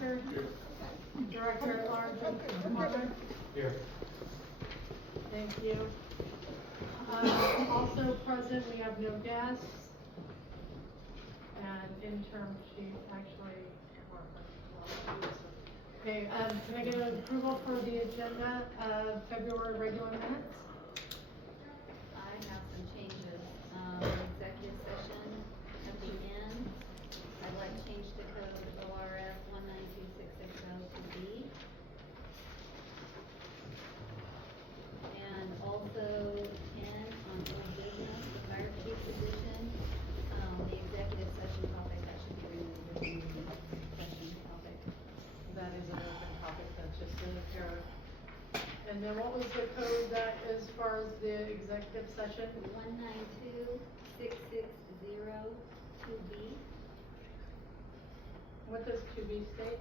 Lancaster. Director at Large Department. Here. Thank you. Also present, we have no guests. And interim chief, actually. Okay, can I get an approval for the agenda of February regular minutes? I have some changes. Executive session at the end. I'd like to change the code ORS 1926602B. And also 10 on old business, the fire chief position. The executive session topic, that should be removed as a meeting session topic. That is an open topic, that's just an error. And then what was the code that, as far as the executive session? 1926602B. What does 2B state?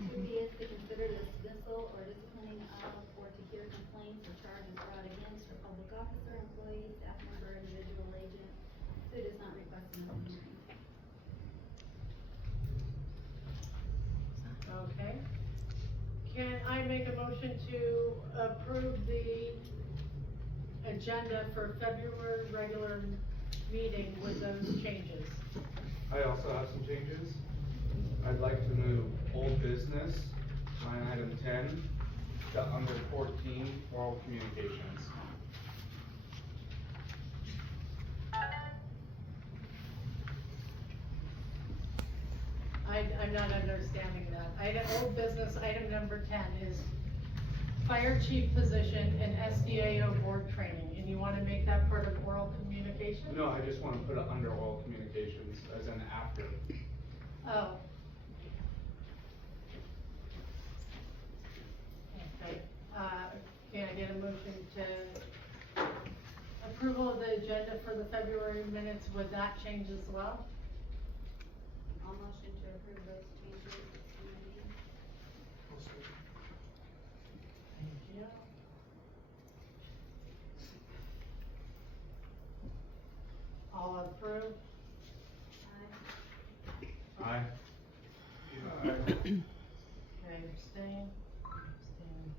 Duty is to consider the dismissal or disciplining of, or to hear complaints or charges brought against a public officer, employee, staff member, individual agent who does not request an open hearing. Okay. Can I make a motion to approve the agenda for February regular meeting with those changes? I also have some changes. I'd like to move old business, line item 10, to under 14, oral communications. I'm not understanding that. Old business, item number 10 is fire chief position and SDAO board training, and you wanna make that part of oral communication? No, I just wanna put it under oral communications, as in after. Oh. Okay, can I get a motion to approval of the agenda for the February minutes with that change as well? I'll motion to approve those changes in the meeting. Thank you. All approve? Aye. Aye. Okay, abstain, abstain.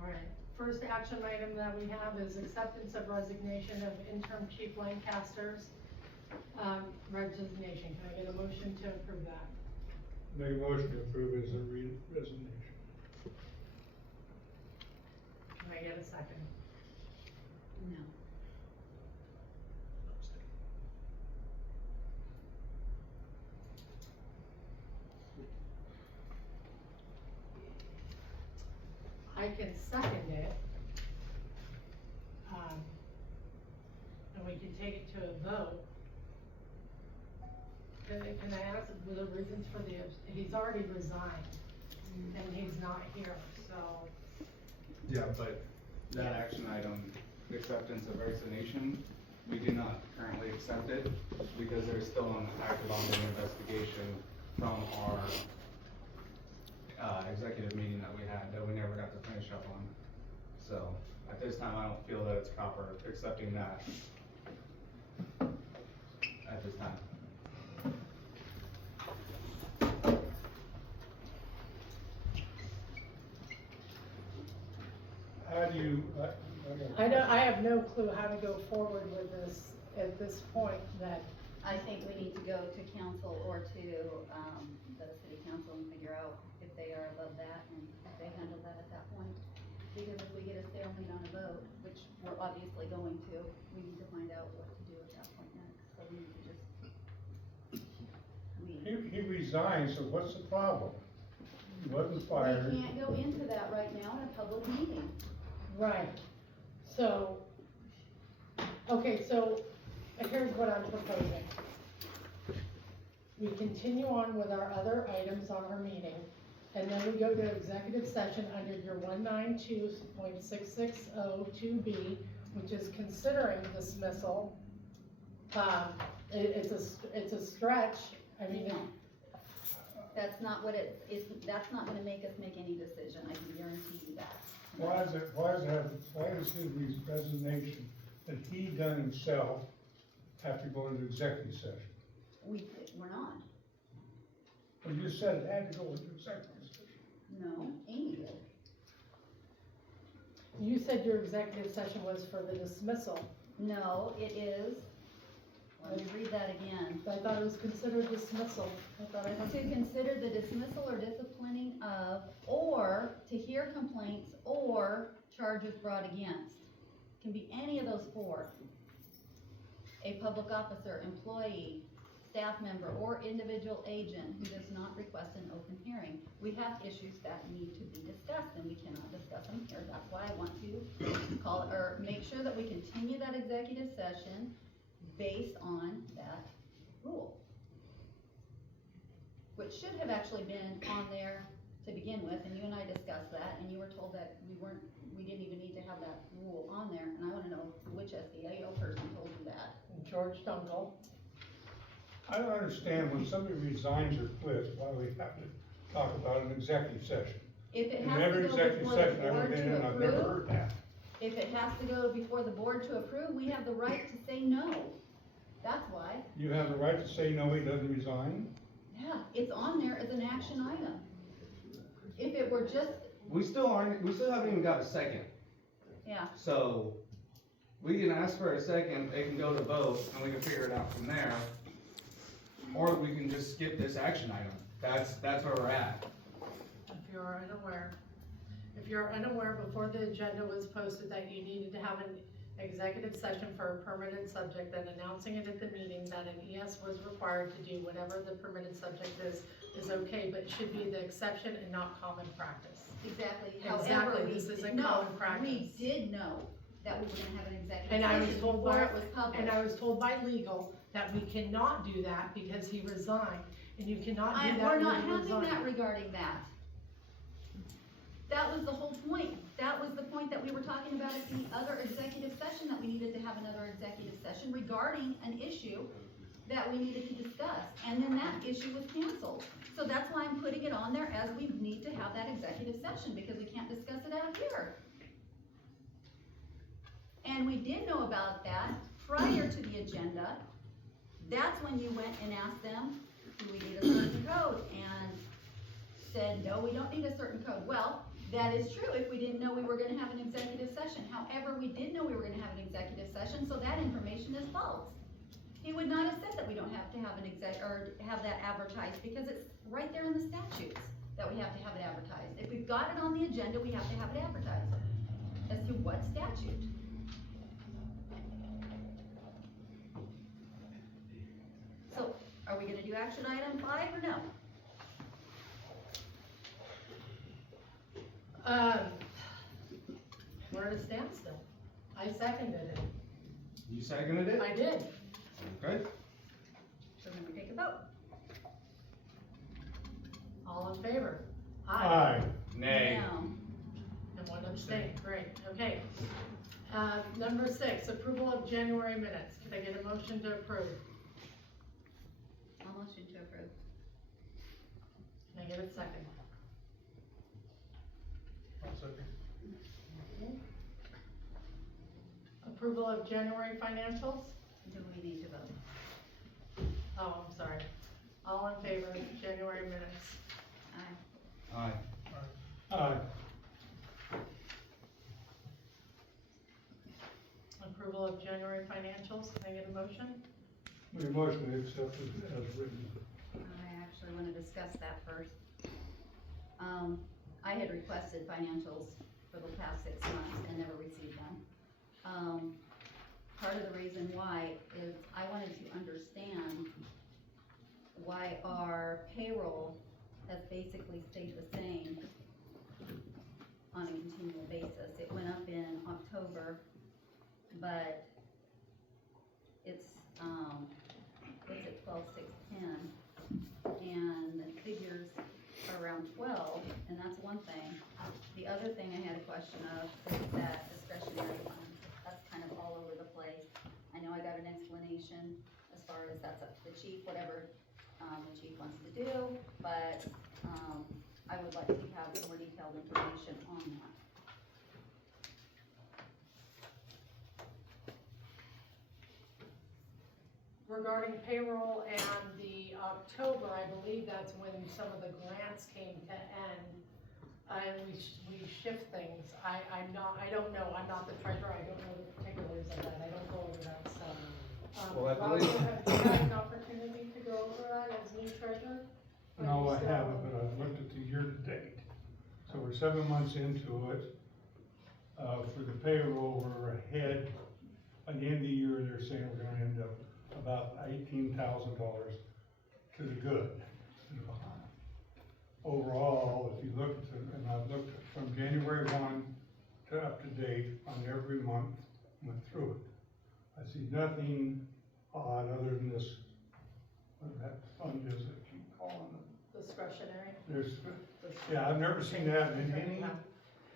All right, first action item that we have is acceptance of resignation of interim chief Lancaster's, resignation. Can I get a motion to approve that? Make a motion to approve as a resignation. Can I get a second? No. I can second it. And we can take it to a vote. Can I ask the reasons for the, he's already resigned, and he's not here, so. Yeah, but that action item, acceptance of resignation, we do not currently accept it because there's still an active ongoing investigation from our executive meeting that we had that we never got to finish up on. So at this time, I don't feel that it's proper accepting that at this time. How do you, I have no clue how to go forward with this at this point, that, I think we need to go to council or to, the city council and figure out if they are above that and if they handle that at that point. Because if we get a stalemate on a vote, which we're obviously going to, we need to find out what to do at that point next. So we need to just leave. he resigned, so what's the problem? He wasn't fired. We can't go into that right now in a public meeting. right, so, okay, so here's what I'm proposing. We continue on with our other items on our meeting, and then we go to executive session under your 192.6602B, which is considering dismissal. It's a stretch, I mean. No. That's not what it is, that's not gonna make us make any decision, I can guarantee you that. Why is his resignation that he done himself have to go into executive session? We're not. Well, you said it had to go into executive session. No, Amy did. You said your executive session was for the dismissal, No, it is, let me read that again. but I thought it was considered dismissal. I thought I To heard. consider the dismissal or disciplining of, or to hear complaints or charges brought against. Can be any of those four. A public officer, employee, staff member, or individual agent who does not request an open hearing. We have issues that need to be discussed, and we cannot discuss them here. That's why I want to call, or make sure that we continue that executive session based on that rule. Which should have actually been on there to begin with, and you and I discussed that, and you were told that we didn't even need to have that rule on there, and I wanna know which SDAO person told you that. George Dunkel. I don't understand when somebody resigns or quits, why we have to talk about an executive session. If it In has every to go executive before the session I've board been in, to I've never approve, heard that. if it has to go before the board to approve, we have the right to say no. That's why, You have the right to say no, he doesn't resign? yeah, it's on there as an action item. If it were just, We still haven't even got a second, yeah, so we can ask for a second, it can go to vote, and we can figure it out from there. Or we can just skip this action item, that's where we're at. If you're unaware, before the agenda was posted that you needed to have an executive session for a permitted subject, then announcing it at the meeting that an ES was required to do whatever the permitted subject is okay, but it should be the exception and not common practice. exactly. Exactly, However, this we isn't did, no, common practice. we did know that we were gonna have an executive And I was session told before by, it was published. and I was told by legal that we cannot do that because he resigned, and you cannot do that We're when not you having that resign. regarding that. That was the whole point. That was the point that we were talking about at the other executive session, that we needed to have another executive session regarding an issue that we needed to discuss. And then that issue was canceled. So that's why I'm putting it on there as we need to have that executive session, because we can't discuss it out here. And we did know about that prior to the agenda. That's when you went and asked them, do we need a certain code? And said, no, we don't need a certain code. Well, that is true if we didn't know we were gonna have an executive session. However, we did know we were gonna have an executive session, so that information is false. He would not have said that we don't have to have an or have that advertised, because it's right there in the statutes that we have to have it advertised. If we've got it on the agenda, we have to have it advertised. As to what statute? So, are we gonna do action item 5 or no? We're at a standstill. I seconded it. You seconded it? I did. Okay. So then we take a vote. All in favor? Aye. Nay. No. And one abstain, great, okay. Number 6, approval of January minutes. Could I get a motion to approve? I'll motion to approve. Can I get a second? Approval of January financials? Do we need to vote? Oh, I'm sorry. All in favor of January minutes? Aye. Aye. Aye. Approval of January financials, can I get a motion? Make a motion to accept it as written. I actually wanna discuss that first. I had requested financials for the past 6 months and never received them. Part of the reason why is I wanted to understand why our payroll has basically stayed the same on a continual basis. It went up in October, but it's, what's it, 12,610, and the figures are around 12, and that's one thing. The other thing I had a question of is that discretionary funds, that's kind of all over the place. I know I got an explanation as far as that's up to the chief, whatever, the chief wants to do, but, I would like to have more detailed information on that. regarding payroll and the October, I believe that's when some of the grants came to end. And we shift things. I don't know, I'm not the treasurer, I don't know the particulars of that, I don't go over that stuff. Well, I Roger, believe- have you had an opportunity to go over that as new treasurer? Or No, you I still- haven't, but I've looked at the year-to-date. So we're 7 months into it. For the payroll, we're ahead. By the end of the year, they're saying we're gonna end up about $18,000 to the good. instead of behind. Overall, if you look at the, and I've looked from January 1 to up to date on every month, went through it. I see nothing odd other than this, what that fund is that keep calling it. Discretionary? There's, yeah, I've never seen that in any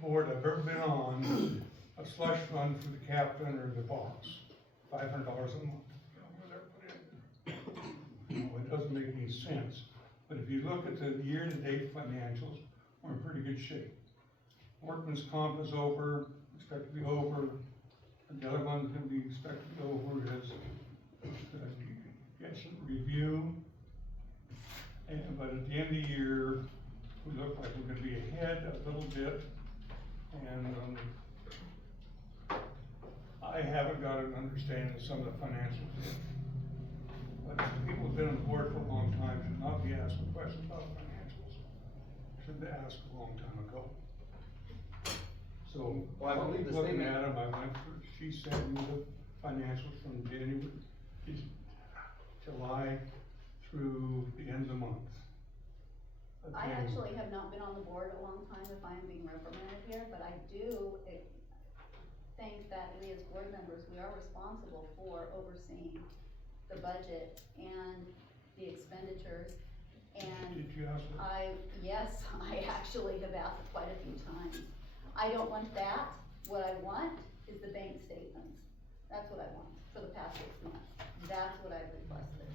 board I've ever been on, a slush fund for the captain or the boss, $500 a month. You know, where they're put in. You know, it doesn't make any sense, but if you look at the year-to-date financials, we're in pretty good shape. Workman's comp is over, expected to be over, and the other one's gonna be expected to be over is, get some review. And, but at the end of the year, we look like we're gonna be ahead a little bit, and, I haven't got an understanding of some of the financials yet. But people who've been on the board for a long time should not be asking questions about financials. Should be asked a long time ago. So, Well, I believe the looking statement- at them, I went through, she sent me the financials from July through the end of the month. I Again, actually have not been on the board a long time, if I'm being reprimanded here, but I do think that we as board members, we are responsible for overseeing the budget and the expenditures. And Did you ask? yes, I actually have asked quite a few times. I don't want that. What I want is the bank statements. That's what I want for the past 6 months. That's what I've requested.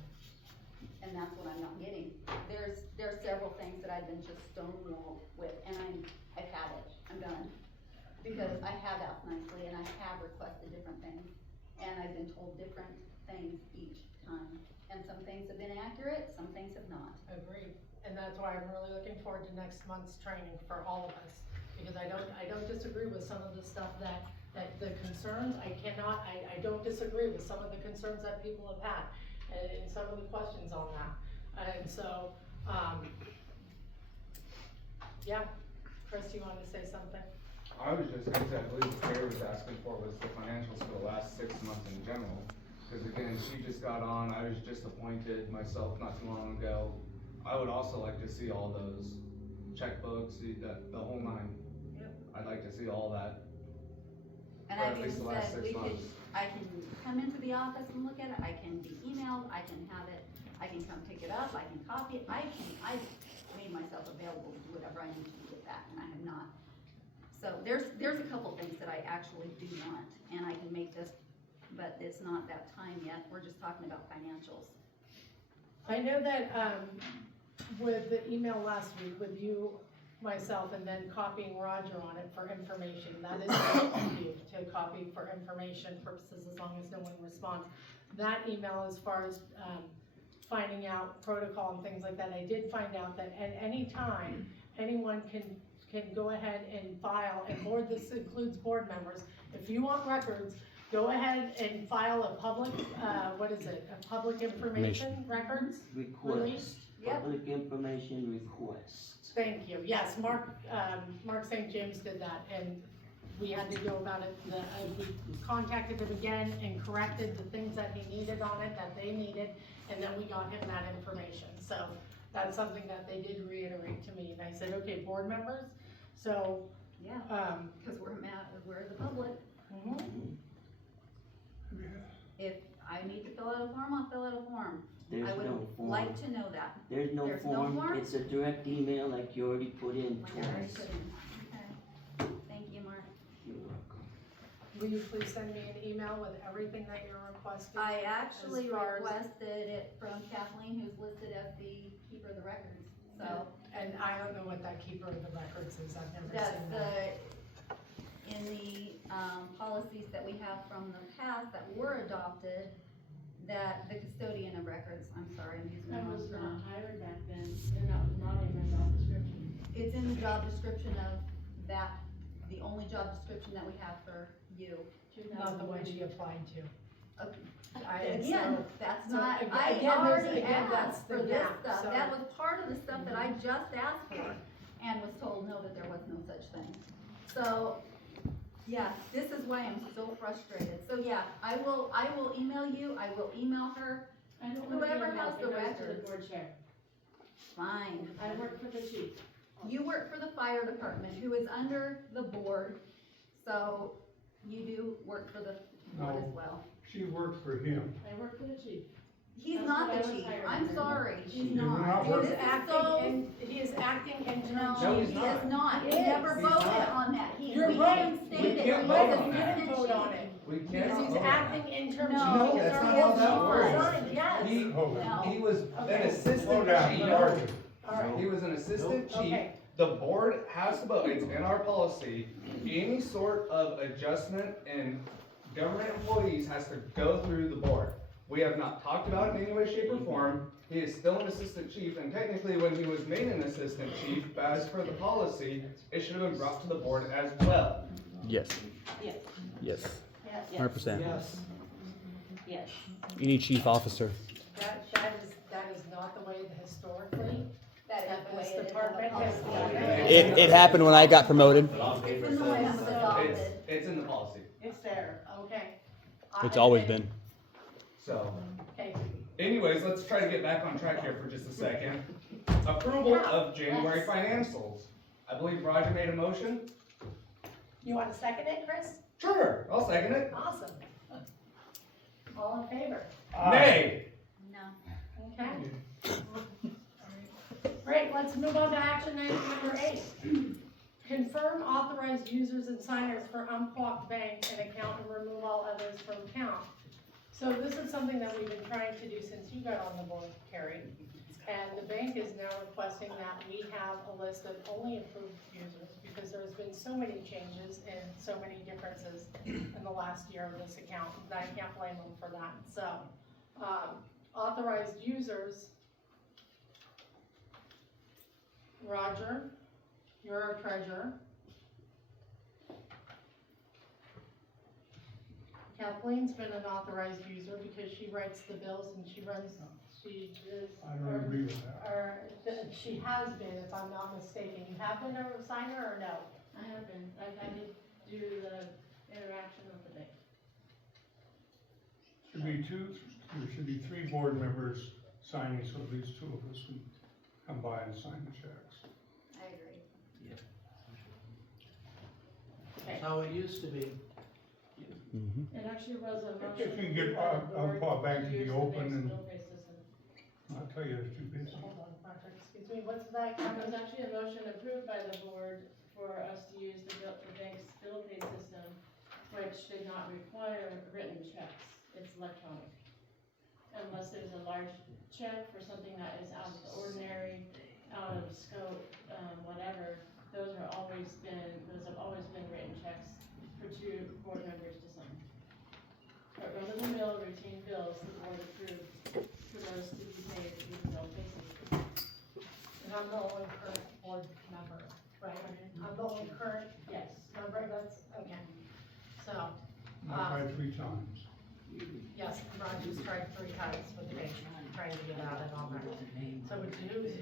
And that's what I'm not getting. There are several things that I've been just stonewalled with, and I've had it. I'm done. Because I have asked nicely and I have requested different things, and I've been told different things each time. And some things have been accurate, some things have not. Agreed, and that's why I'm really looking forward to next month's training for all of us, because I don't disagree with some of the stuff that the concerns, I don't disagree with some of the concerns that people have had, and some of the questions on that, and so, yeah, Chris, you wanted to say something? I was just gonna say, I believe the chair was asking for was the financials for the last 6 months in general. Cause again, she just got on, I was just appointed myself not too long ago. I would also like to see all those checkbooks, the whole nine. Yep. I'd like to see all that. And Or I at least even the last said, 6 months. I can come into the office and look at it, I can be emailed, I can have it, I can come pick it up, I can copy it, I've made myself available to do whatever I need to do with that, and I have not. So there's a couple things that I actually do want, and I can make this, but it's not that time yet, we're just talking about financials. I know that, with the email last week with you, myself, and then copying Roger on it for information, that is what I do, to copy for information purposes as long as no one responds. That email, as far as, finding out protocol and things like that, I did find out that at any time, anyone can go ahead and file, and this includes board members, if you want records, go ahead and file a public, a public information records release. Request, Yep. public information request. Thank you, yes, Mark St. James did that, and we had to go about it, we contacted him again and corrected the things that he needed on it, that they needed, and then we got him that information, so that's something that they did reiterate to me, and I said, okay, board members, so, Yeah, because we're the public. mhm. If I need to fill out a form, I'll fill out a form. There's I no would form. like to know that. There's no There's no form, form? it's a direct email like you already put in Like I already twice. put in. Okay. Thank you, Mark. You're welcome. Will you please send me an email with everything that you're requesting? I actually As far as- requested it from Kathleen, who's listed as the keeper of the records, so. And I don't know what that keeper of the records is, I've never That's seen that. in the, policies that we have from the past that were adopted, that the custodian of records, I'm sorry, I'm using the I wrong was not term. hired back then, and that was not in my job description. It's in the job description of that, the only job description that we have for you. Not the one she applied to. Again, that's so not, again, I there's- already again, that's asked the for this gap, stuff, so- that was part of the stuff that I just asked for, and was told no, that there was no such thing. So, yeah, this is why I'm so frustrated, so yeah, I will email you, I will email her, I don't want to be Whoever involved, has the it goes to records. the board chair. fine. I work for the chief. You work for the fire department, who is under the board, so you do work for the board as No. well. She worked for him. I work for the chief. He's That's not what I the was chief, hired I'm for. sorry, he's You're not. not He And is this is acting, so- he is acting interim No, No, chief. he's he not. is not, He he is. never He's voted not. on that, You're we right. can We state it. can't He vote was on that. assistant Vote on chief. it. We Because can't he's vote on acting that. interim No, chief. No, He's that's not already how that resigned. works. Yes. He, Hold it. No. he was Okay. an assistant Slow down, chief. Roger. All right, He was an assistant chief. okay. The board has to vote, it's in our policy, any sort of adjustment in government employees has to go through the board. We have not talked about it in any way, shape, or form. He is still an assistant chief, and technically, when he was made an assistant chief, as per the policy, it should have been brought to the board as well. Yes. Yes. Yes. Yes. 100%. Yes. Any chief officer. That is not the way historically That is that the way this it is in the department has policy. done It happened when I got promoted. It's in the way it was adopted. It's in the policy, It's there, okay. It's always been. so. Okay, Anyways, let's try to get back on track here for just a second. Approval of January financials. I believe Roger made a motion. you want to second it, Chris? Sure, I'll second it. Awesome. All in favor? Nay. No. Okay. Great, let's move on to action item number 8. Confirm authorized users and signers for Umpqua Bank and account and remove all others from account. So this is something that we've been trying to do since you got on the board, Carrie. And the bank is now requesting that we have a list of only approved users because there's been so many changes and so many differences in the last year of this account, that I can't blame them for that. So, authorized users. Roger, you're our treasurer. Kathleen's been an authorized user because she writes the bills and she is. I don't agree with that. She has been, if I'm not mistaken. You have been a signer or no? I have been, I've had to do the interaction with the bank. There should be 3 board members signing, so at least 2 of us can come by and sign the checks. I agree. Okay. How it used to be. It actually was a motion. If you can get, by the board Umpqua Bank to be use the open bank's and- bill pay system. I'll tell you, it's too busy. Hold on, Roger, excuse me, what's that? It was actually a motion approved by the board for us to use the bank's bill pay system, which did not require written checks. It's electronic. Unless there's a large check for something that is out of the ordinary, out of scope, whatever, those have always been written checks for 2 board members to sign. But run-of-the-mill routine bills, the board approved for those to be paid through the bill pay system. And I'm the only current board member, right? I'm the only current Yes. member, that's, okay. So, Not by 3 times. yes, Roger's tried 3 times with the bank, trying to get out and all that. So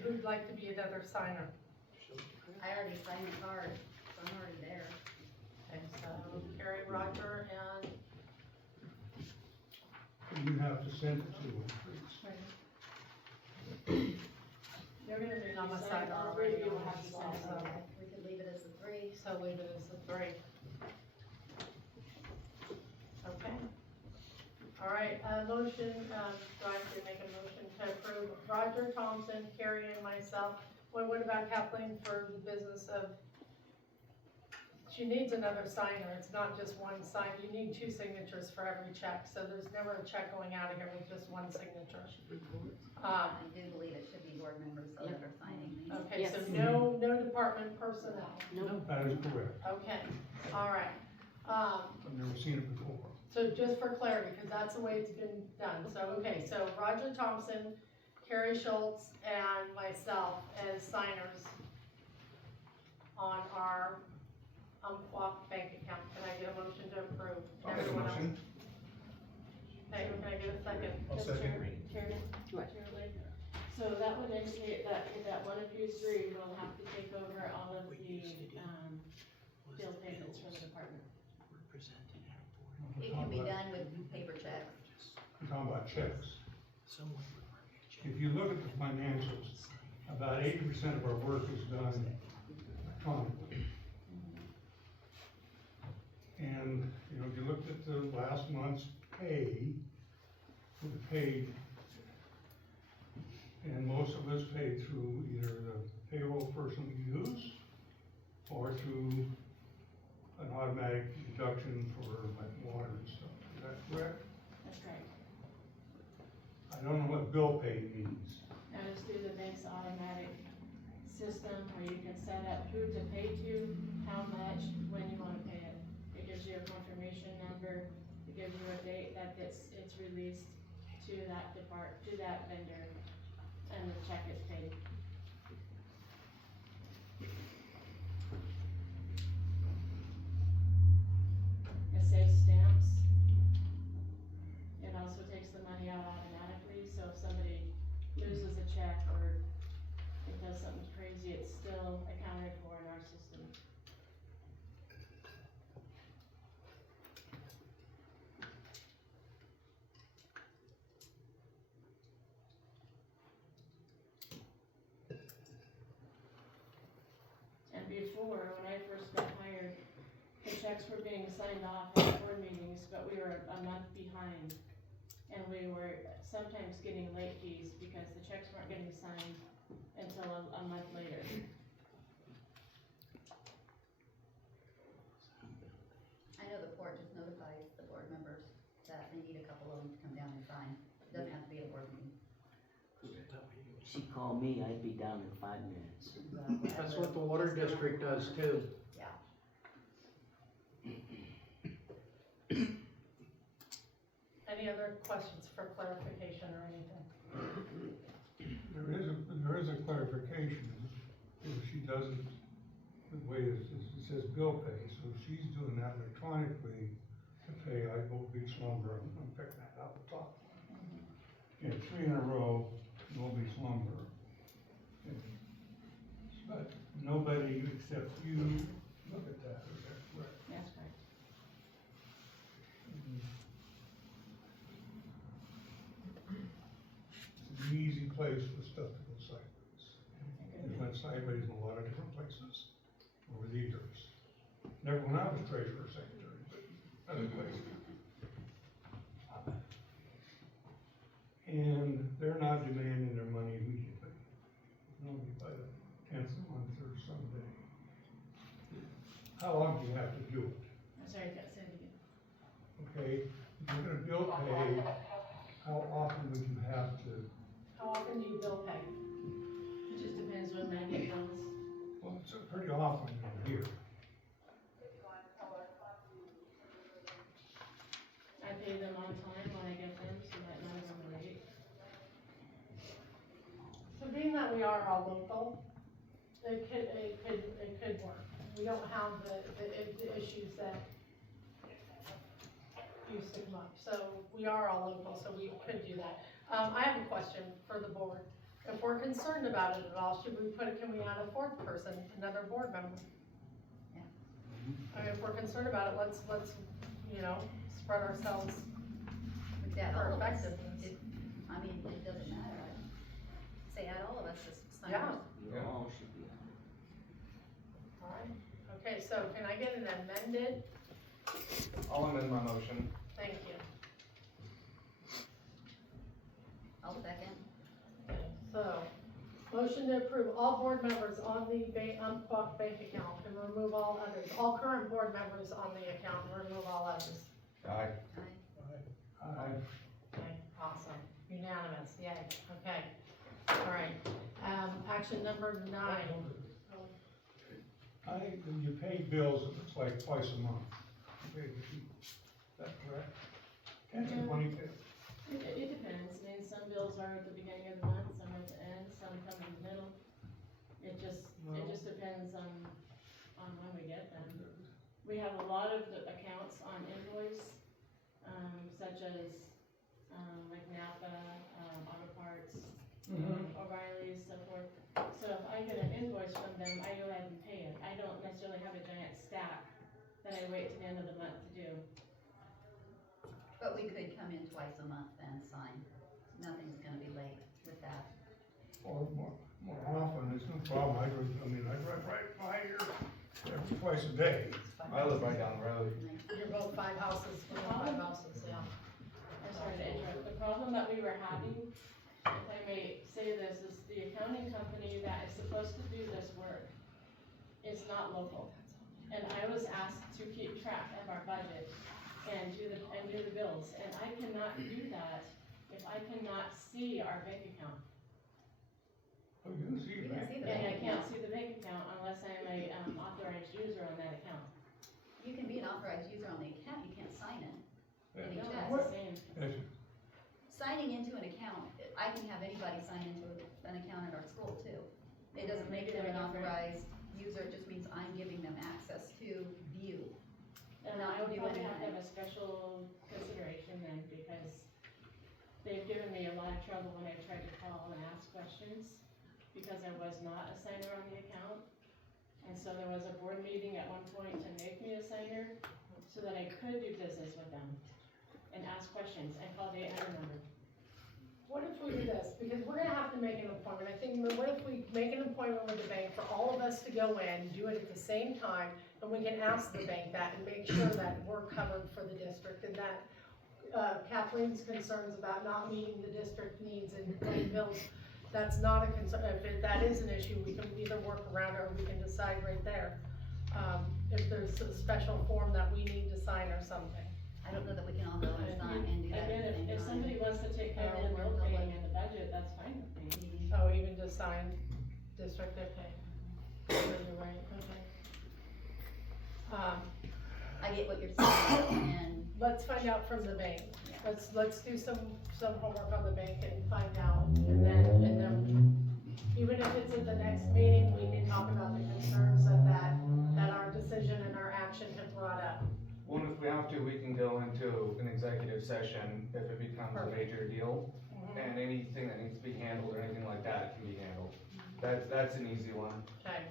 who'd like to be another signer? I already signed the card, so I'm already there. Okay, so Carrie, Roger, and You have to send it to them, please. You're gonna make I'm me a sign, signer all 3 of you already will have to sign. also. We could leave it as a 3. so leave it as the 3. Okay. All right, motion, do I have to make a motion to approve Roger Thompson, Carrie, and myself? What about Kathleen for the business of, she needs another signer, it's not just one sign, you need 2 signatures for every check, so there's never a check going out of here with just 1 signature. I do believe it should be board members that are signing these. Okay, so no department personnel, That is correct. okay, all right. I've never seen it before. So So just for clarity, because that's the way it's been done, so, okay, so Roger Thompson, Carrie Schultz, and myself as signers on our Umpqua bank account. Can I get a motion to approve? I'll make a Everyone else? motion. Okay, can I get a second? I'll Just second. Chairman, Right. Chairman, so that would indicate that one of you three will have to take over all of the, bill payments for the department. It can be done with paper checks. I'm talking about checks. If you look at the financials, about 80% of our work is done electronically. And, you know, if you looked at the last month's pay, we paid, and most of us paid through either the payroll person we use or through an automatic deduction for like water and stuff. Is that correct? That's right. I don't know what bill pay means. That is through the bank's automatic system where you can set up who to pay to, how much, when you wanna pay it. It gives you a confirmation number, it gives you a date that it's released to that vendor, and the check is paid. It saves stamps. It also takes the money out automatically, so if somebody loses a check or it does something crazy, it's still accounted for in our system. And before, when I first got hired, the checks were being signed off at board meetings, but we were a month behind. And we were sometimes getting late fees because the checks weren't getting signed until a month later. I know the port just notifies the board members that they need a couple of them to come down and sign. It doesn't have to be a board meeting. She called me, I'd be down in 5 minutes. That's what the water district does too. Yeah. Any other questions for clarification or anything? There is a clarification. If she doesn't, the way it says bill pay, so if she's doing that electronically to pay like Old Beach Lumber, I'm picking that up the top. Yeah, 3 in a row, Old Beach Lumber. But nobody except you look at that, is that correct? That's correct. It's an easy place for stuff to go sideways. It went sideways in a lot of different places over the years. Never when I was treasurer secretary, but other places. And they're not demanding their money immediately. Normally by the 10th of the month or someday. How long do you have to do it? I'm sorry, I can't say it again. Okay, if you're gonna bill pay, how often would you have to? How often do you bill pay? It just depends when I get bills. Well, it's pretty often over here. I pay them on time when I get them, so that none of them are late. So being that we are all local, it could work. We don't have the issues that used to come up. So we are all local, so we could do that. I have a question for the board. If we're concerned about it at all, can we add a fourth person, another board member? Yeah. I mean, if we're concerned about it, let's, spread ourselves We could add for all of us. effectiveness. I mean, it doesn't matter. I'd say add all of us as signers. Yeah. You Yeah. all should be. All right, okay, so can I get an amended? I'll amend my motion. Thank you. I'll second. Okay, so, motion to approve all board members on the Umpqua bank account and remove all others. All current board members on the account and remove all others. Aye. Okay, awesome, unanimous, yay, okay. All right, action number 9. You pay bills, it looks like twice a month. You pay the people. that correct? Cancel 25th. It depends, I mean, some bills are at the beginning of the month, some at the end, some come in the middle. It just depends on when we get them. We have a lot of the accounts on invoice, such as, like Napa, Auto Parts, O'Reilly's, so forth. So if I get an invoice from them, I go ahead and pay it. I don't necessarily have a giant stack that I wait to the end of the month to do. But we could come in twice a month and sign. Nothing's gonna be late with that. Or more often, it's no problem, I drive right by here twice a day. I live right down the road. You're both 5 houses, we're both 5 houses, yeah. I'm sorry to interrupt. The problem that we were having, if I may say this, is the accounting company that is supposed to do this work is not local. And I was asked to keep track of our budget and do the bills, and I cannot do that if I cannot see our bank account. Oh, you can see You that. can see the And I bank can't account. see the bank account unless I'm a authorized user on that account. You can be an authorized user on the account, you can't sign in. Any No, checks. it's the same. Yes, Signing into an account, I can have anybody sign into an account at our school too. It doesn't make them an authorized user, it just means I'm giving them access to view. And Not I would do probably have to anything. have a special consideration then, because they've given me a lot of trouble when I tried to call and ask questions, because I was not a signer on the account. And so there was a board meeting at one point to make me a signer, so that I could do business with them and ask questions and call the 800 number. What if we do this, because we're gonna have to make an appointment, I think, what if we make an appointment with the bank for all of us to go in, do it at the same time, and we can ask the bank that and make sure that we're covered for the district, and that Kathleen's concerns about not meeting the district needs and paying bills, that's not a concern, if that is an issue, we can either work around it or we can decide right there. If there's a special form that we need to sign or something. I don't know that we can all go and sign and do that at the Again, same if time. somebody wants to take care of the bill paying and the budget, that's fine with me. Oh, even just sign district they pay. You're right, okay. I get what you're saying, and Let's find out from the bank. Yeah. Let's do some homework on the bank and find out, and then, even if it's at the next meeting, we can talk about the concerns that our decision and our action have brought up. Well, if we have to, we can go into an executive session if it becomes a major deal. And anything that needs to be handled or anything like that can be handled. That's an easy one. Okay,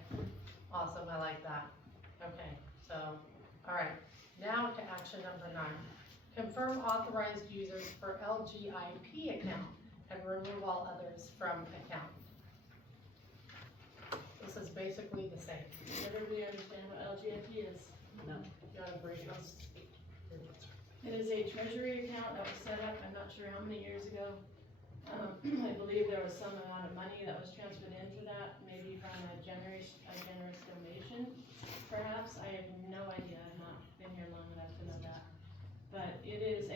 awesome, I like that. Okay, so, all right, now to action number 9. Confirm authorized users for LGIP account and remove all others from account. This is basically the same. Does everybody understand what LGIP is? No. You wanna brief us? It is a treasury account that was set up, I'm not sure how many years ago. I believe there was some amount of money that was transferred into that, maybe from a generous donation, perhaps, I have no idea, I've not been here long enough to know that. But it is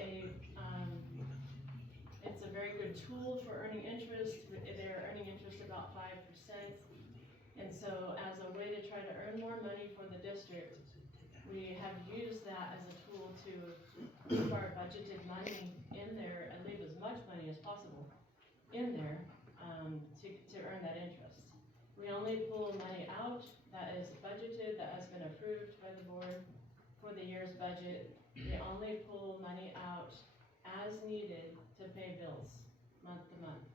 it's a very good tool for earning interest, they're earning interest about 5%. And so as a way to try to earn more money for the district, we have used that as a tool to keep our budgeted money in there and leave as much money as possible in there, to earn that interest. We only pull money out that is budgeted, that has been approved by the board for the year's budget. We only pull money out as needed to pay bills, month to month.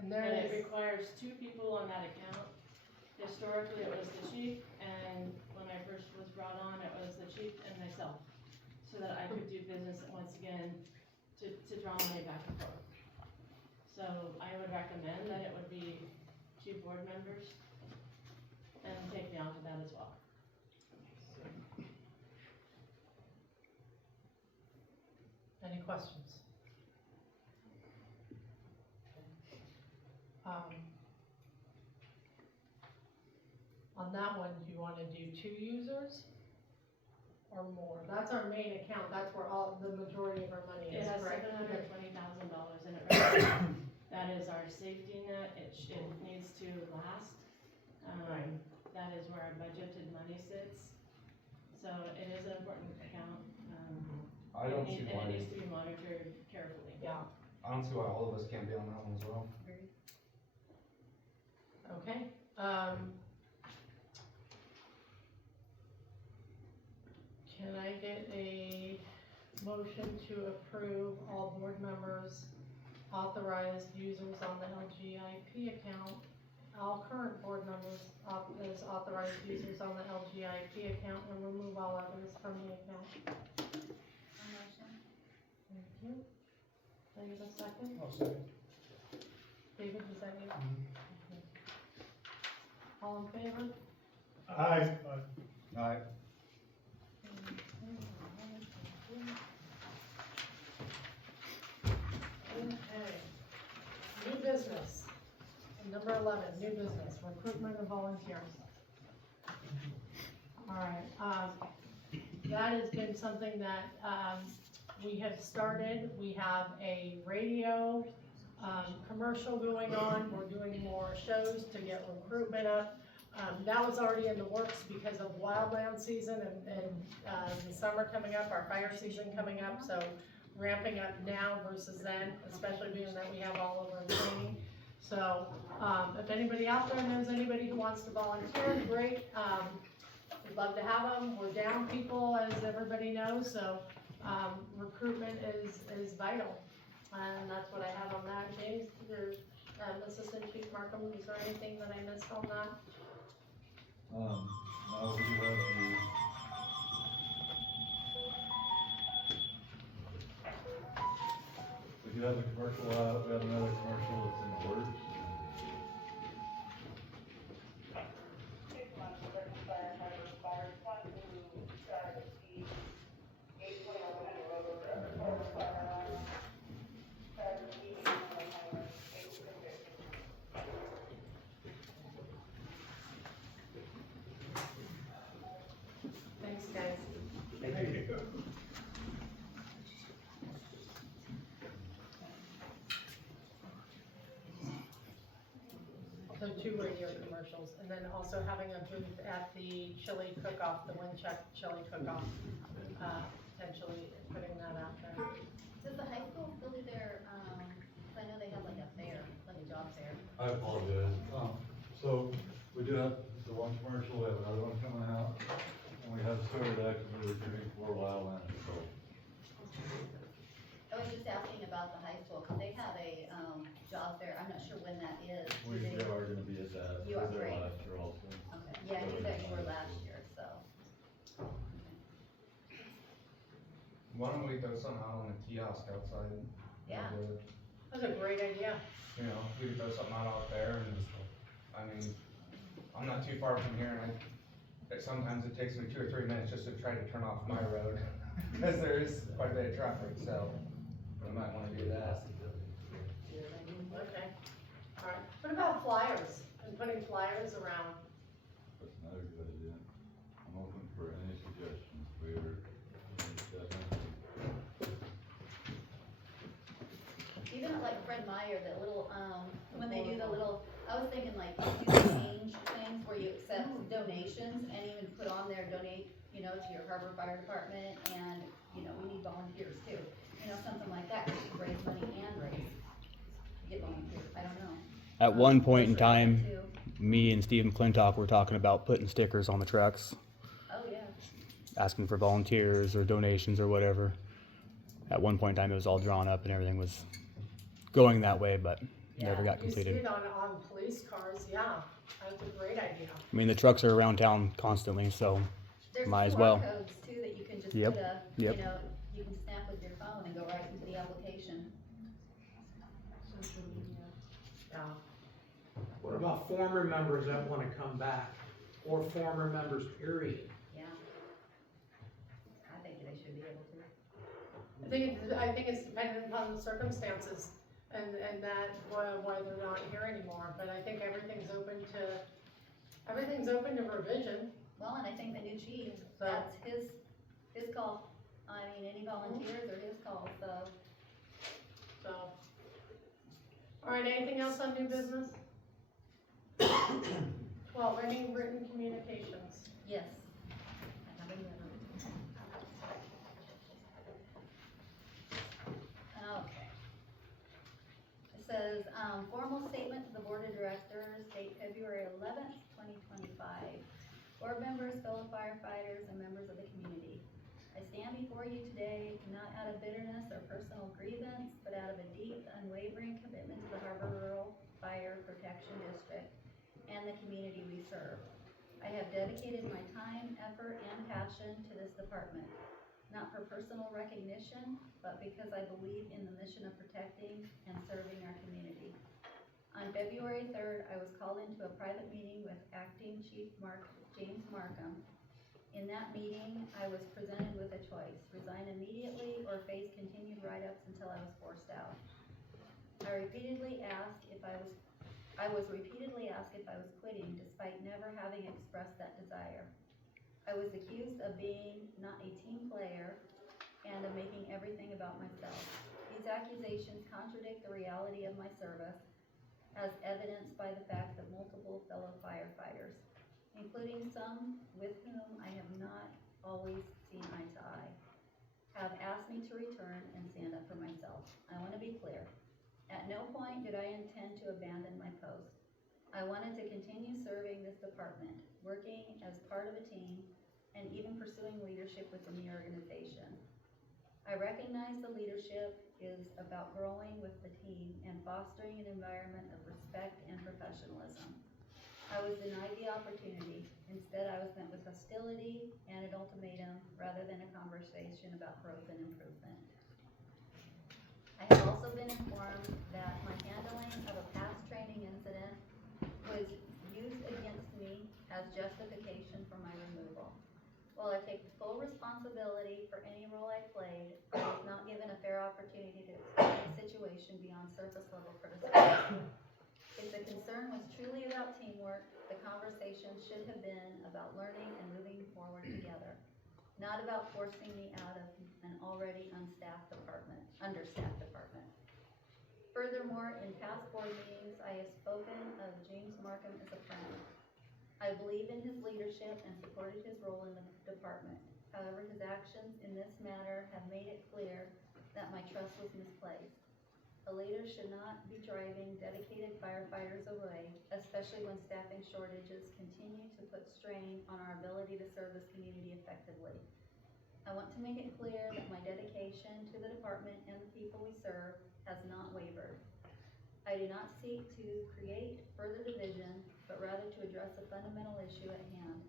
And there And it is, requires 2 people on that account. Historically, it was the chief, and when I first was brought on, it was the chief and myself, so that I could do business once again to draw money back and forth. So I would recommend that it would be 2 board members, and take me off of that as well. any questions? On that one, do you wanna do 2 users? Or more? That's our main account, that's where all, the majority of our money It is, has correct? $720,000 in it right now. That is our safety net, it needs to last. Right. That is where our budgeted money sits. So it is an important account, I don't see and why, it needs to be monitored carefully. Yeah, I don't see why all of us can't be on that one as well. okay, can I get a motion to approve all board members authorized users on the LGIP account? All current board members as authorized users on the LGIP account and remove all others from the account. Thank you. Can I get a second? I'll say. David, does that mean? All in favor? Aye. Aye. Okay. New business. Number 11, new business, recruitment of volunteers. All right, that has been something that, we have started. We have a radio, commercial going on. We're doing more shows to get recruitment up. That was already in the works because of wildland season and the summer coming up, our fire season coming up, so ramping up now versus then, especially being that we have all of our training. So, if anybody out there knows anybody who wants to volunteer, great. We'd love to have them. We're down people, as everybody knows, so, recruitment is vital. And that's what I have on that. James, your, Assistant Chief Markham, is there anything that I missed on that? No, we do have the. We do have a commercial out, we have another commercial that's in the works. Thanks, guys. Thank you. So 2 radio commercials, and then also having a booth at the chili cook-off, the Winchuck chili cook-off, potentially putting that out there. Does the high school still do their, 'cause I know they have like a fair, like a job fair. I apologize. So we do have the one commercial, we have another one coming out, and we have started actively recruiting for Wildland, so. I was just asking about the high school, because they have a, job fair, I'm not sure when that is. Do We they- are gonna be at that, You we are were there great. last year also. Okay, yeah, I knew that you were last year, so. Why don't we throw something out on the kiosk outside? Yeah. That's a great idea. You know, we could throw something out there and, I mean, I'm not too far from here and sometimes it takes me 2 or 3 minutes just to try to turn off my road. Cause there is quite a bit of traffic, so we might wanna do that. Okay. All right. What about flyers and putting flyers around? That's another good idea. I'm open for any suggestions, we are definitely. Even like Fred Meyer, the little, when they do the little, I was thinking like, do the change things where you accept donations and even put on there, donate, you know, to your Harbor Fire Department and, you know, we need volunteers too. You know, something like that, because you raise money and get volunteers, I don't know. At one point in time, Too. me and Steve McClintock were talking about putting stickers on the trucks, Oh, yeah. asking for volunteers or donations or whatever. At one point in time, it was all drawn up and everything was going that way, but never got You see completed. it on police cars, yeah. That's a great idea. I mean, the trucks are around town constantly, so There's Might as QR well. codes too that you can just Yep, put a, you yep. know, you can snap with your phone and go right into the application. Social media. Yeah. What about former members that wanna come back, or former members, period? Yeah. I think they should be able to. I think it's dependent upon the circumstances and that, why they're not here anymore, but I think everything's open to revision. Well, and I think the new chief, So- that's his call. I mean, any volunteers are his call, so. So. All right, anything else on new business? 12, any written communications? Yes. I have another. says, formal statement to the Board of Directors, date February 11th, 2025. Board members, fellow firefighters, and members of the community. I stand before you today not out of bitterness or personal grievance, but out of a deep, unwavering commitment to the Harbor Rural Fire Protection District and the community we serve. I have dedicated my time, effort, and passion to this department, not for personal recognition, but because I believe in the mission of protecting and serving our community. On February 3rd, I was called into a private meeting with Acting Chief James Markham. In that meeting, I was presented with a choice: resign immediately or face continued write-ups until I was forced out. I was repeatedly asked if I was quitting, despite never having expressed that desire. I was accused of being not a team player and of making everything about myself. These accusations contradict the reality of my service, as evidenced by the fact that multiple fellow firefighters, including some with whom I have not always seen eye to eye, have asked me to return and stand up for myself. I want to be clear. At no point did I intend to abandon my post. I wanted to continue serving this department, working as part of a team, and even pursuing leadership within the organization. I recognize the leadership is about growing with the team and fostering an environment of respect and professionalism. I was denied the opportunity. Instead, I was met with hostility and an ultimatum rather than a conversation about growth and improvement. I have also been informed that my handling of a past training incident was used against me as justification for my removal. While I take full responsibility for any role I played, I was not given a fair opportunity to explain the situation beyond surface level criticism. If the concern was truly about teamwork, the conversation should have been about learning and moving forward together, not about forcing me out of an already understaffed department. Furthermore, in past board meetings, I have spoken of James Markham as a friend. I believe in his leadership and supported his role in the department. However, his actions in this matter have made it clear that my trust was misplaced. A leader should not be driving dedicated firefighters away, especially when staffing shortages continue to put strain on our ability to serve this community effectively. I want to make it clear that my dedication to the department and the people we serve has not wavered. I do not seek to create further division, but rather to address a fundamental issue at hand.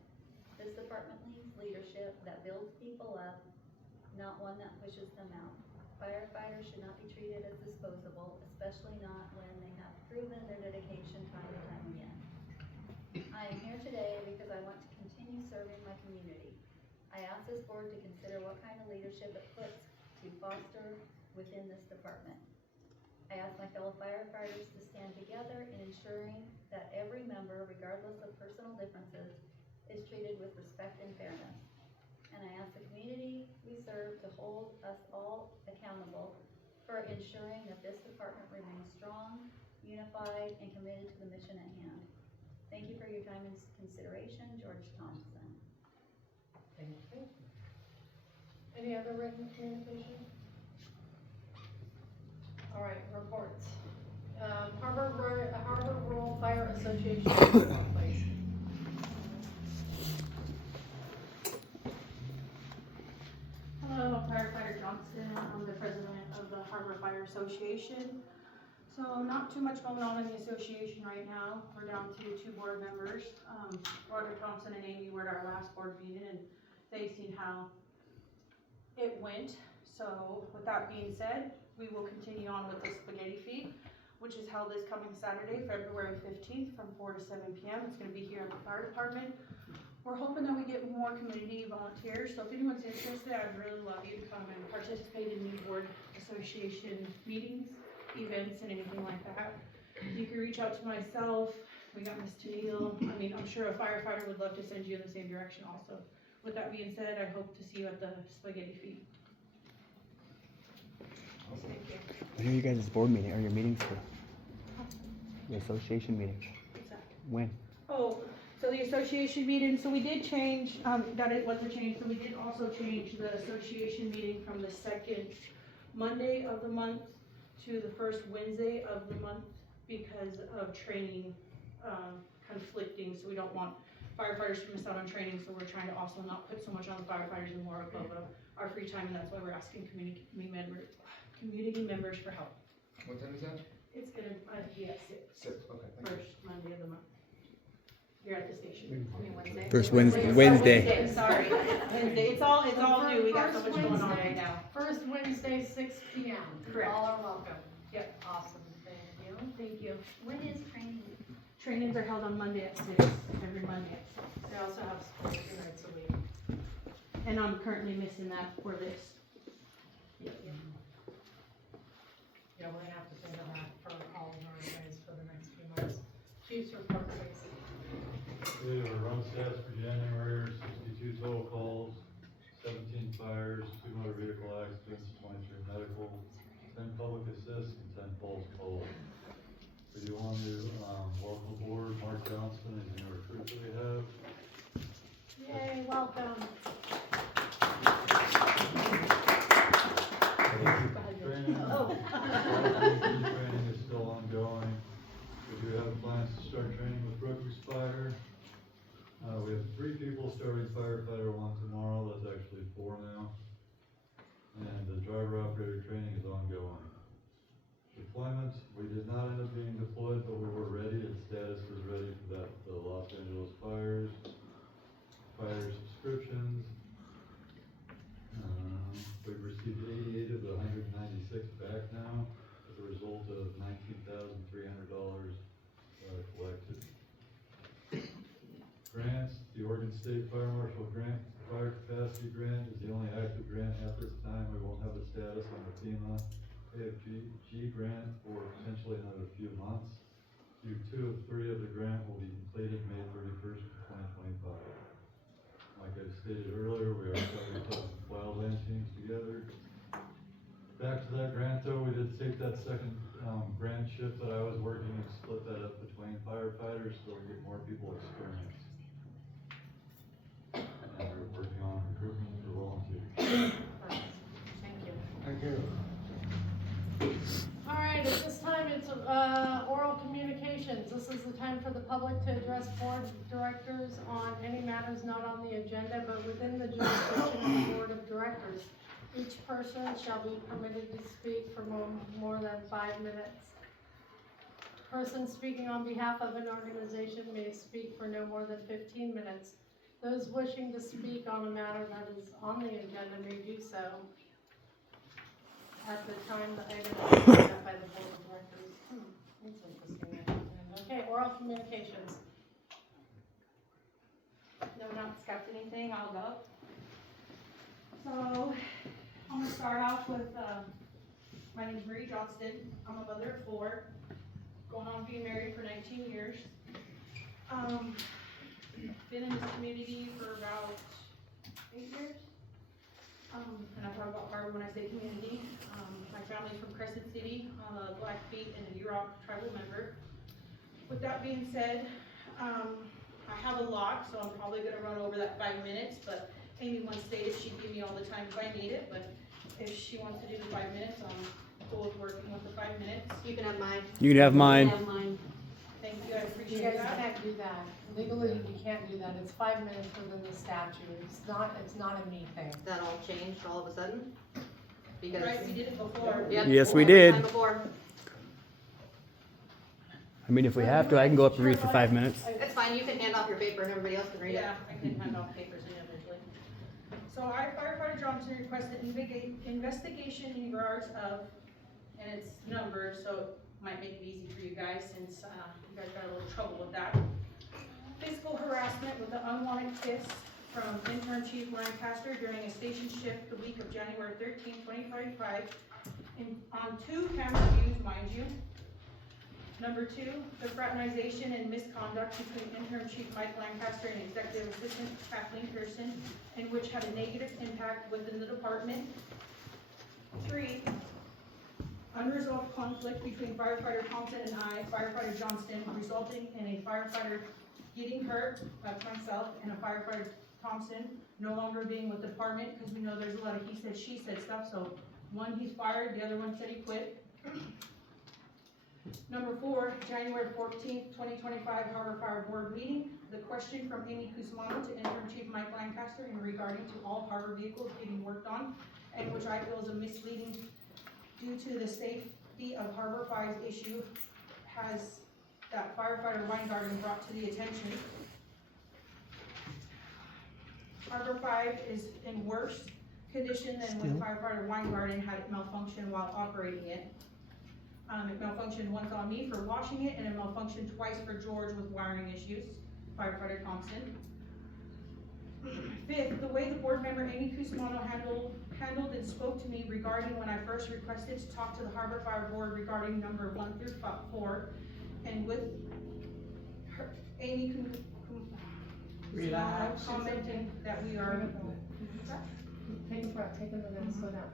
This department needs leadership that builds people up, not one that pushes them out. Firefighters should not be treated as disposable, especially not when they have proven their dedication time and time again. I am here today because I want to continue serving my community. I ask this board to consider what kind of leadership it puts to foster within this department. I ask my fellow firefighters to stand together in ensuring that every member, regardless of personal differences, is treated with respect and fairness. And I ask the community we serve to hold us all accountable for ensuring that this department remains strong, unified, and committed to the mission at hand. Thank you for your time and consideration. George Thompson. Thank you. Any other written communication? All right, reports. Harbor Rural Fire Association report, please. Hello, I'm Firefighter Johnston. I'm the president of the Harbor Fire Association. So not too much going on in the association right now. We're down to 2 board members. Roger Thompson and Amy were at our last board meeting and they've seen how it went. So with that being said, we will continue on with the spaghetti feed, which is held this coming Saturday, February 15th from 4 to 7 p.m. It's going to be here at the fire department. We're hoping that we get more community volunteers, so if anyone's interested, I'd really love you to come and participate in the board association meetings, events, and anything like that. You can reach out to myself. We got Ms. Tennille. I mean, I'm sure a firefighter would love to send you in the same direction also. With that being said, I hope to see you at the spaghetti feed. Thank you. When are you guys' board meeting, or your meetings for? The association meeting? When? Oh, so the association meeting, so we did change, that it was a change, so we did also change the association meeting from the second Monday of the month to the first Wednesday of the month because of training, conflicting, so we don't want firefighters to miss out on training, so we're trying to also not put so much on the firefighters and more above our free time, and that's why we're asking community members for help. What time is that? It's gonna be at 6, 6, okay, thank you. first Monday of the month. Here at the station. Wednesday? First Wednesday. Sorry, Wednesday, it's all new, we got so much going on right now. First Wednesday, 6 P.M. Correct. All are welcome. Yep. Awesome, thank you. Thank you. When is training? Trainings are held on Monday at 6, every Monday. They also have school 2 nights a week. And I'm currently missing that for this. Yeah, we're gonna have to think of that for all of our guys for the next few months. Chief's report, please. We have run stats for January, 62 total calls, 17 fires, 2 motor vehicle accidents, 23 medical, 10 public assists, and 10 false calls. We do want to, welcome aboard Mark Johnston as the new recruit that we have. Yay, welcome. Training, Oh. training is still ongoing. We do have plans to start training with Rookie Spider. We have 3 people starting firefighter 1 tomorrow, that's actually 4 now. And the driver operator training is ongoing. Deployments, we did not end up being deployed, but we were ready, its status was ready for that, the Los Angeles fires. Fire subscriptions. We've received 88 of the 196 back now, as a result of $19,300 collected. Grants, the Oregon State Fire Marshal Grant, Fire Capacity Grant is the only active grant at this time. We won't have a status on the FEMA AFG grant for potentially another few months. Q2 of 3 of the grant will be completed May 31st, 2025. Like I stated earlier, we are starting to put some wildland teams together. Back to that grant though, we did take that second grant shift that I was working and split that up between firefighters so we get more people experience. And we're working on recruitment for volunteers. Thank you. Thank you. All right, at this time, it's oral communications. This is the time for the public to address board directors on any matters not on the agenda, but within the jurisdiction of the board of directors. Each person shall be permitted to speak for more than 5 minutes. Person speaking on behalf of an organization may speak for no more than 15 minutes. Those wishing to speak on a matter that is on the agenda may do so at the time the item is set by the board of directors. That's interesting. Okay, oral communications. No one else got anything, I'll go. So, I'm gonna start off with, my name's Marie Johnston. I'm a mother of 4, going on being married for 19 years. Been in this community for about 8 years. And I talk about hard when I say community. My family's from Crescent City, I'm a Blackfeet and a Yurok tribal member. With that being said, I have a lot, so I'm probably gonna run over that 5 minutes, but Amy once stated she'd give me all the time if I need it, but if she wants to do the 5 minutes, I'm cool with working with the 5 minutes. You can have mine. You can have mine. Thank you, I You appreciate guys that. can't do that. Legally, you can't do that. It's 5 minutes within the statute. It's not a me thing. That all changed all of a sudden? Because. Right, we did it before. Yep, Yes, we every did. time before. I mean, if we have to, I can go up and read for 5 minutes. It's fine, you can hand off your paper and everybody else can read it. Yeah, I can hand off papers individually. So I, Firefighter Johnson, requested investigation in regards of, and it's numbers, so it might make it easy for you guys since, you guys got a little trouble with that. Physical harassment with an unwanted kiss from intern Chief Lancaster during a station shift the week of January 13, 2025, on 2 camera views, mind you. Number 2, the fraternization and misconduct between intern Chief Mike Lancaster and Executive Assistant Kathleen Pearson, in which had a negative impact within the department. 3, unresolved conflict between firefighter Thompson and I, firefighter Johnston, resulting in a firefighter getting hurt, that's myself, and a firefighter Thompson no longer being with the department, because we know there's a lot of he said, she said stuff, so one, he's fired, the other one said he quit. Number 4, January 14th, 2025 Harbor Fire Board meeting. The question from Amy Cusmano to Interim Chief Mike Lancaster in regarding to all harbor vehicles getting worked on, and which I feel is a misleading due to the safety of Harbor Fire's issue has that firefighter Weingarten brought to the attention. Harbor 5 is in worse condition than when firefighter Weingarten had it malfunction while operating it. It malfunctioned once on me for washing it, and it malfunctioned twice for George with wiring issues, firefighter Thompson. 5th, the way the board member Amy Cusmano handled and spoke to me regarding when I first requested to talk to the Harbor Fire Board regarding number 1 through 4, and with her, Amy Relax. commenting that we are, Take a breath, take a minute, and slow down.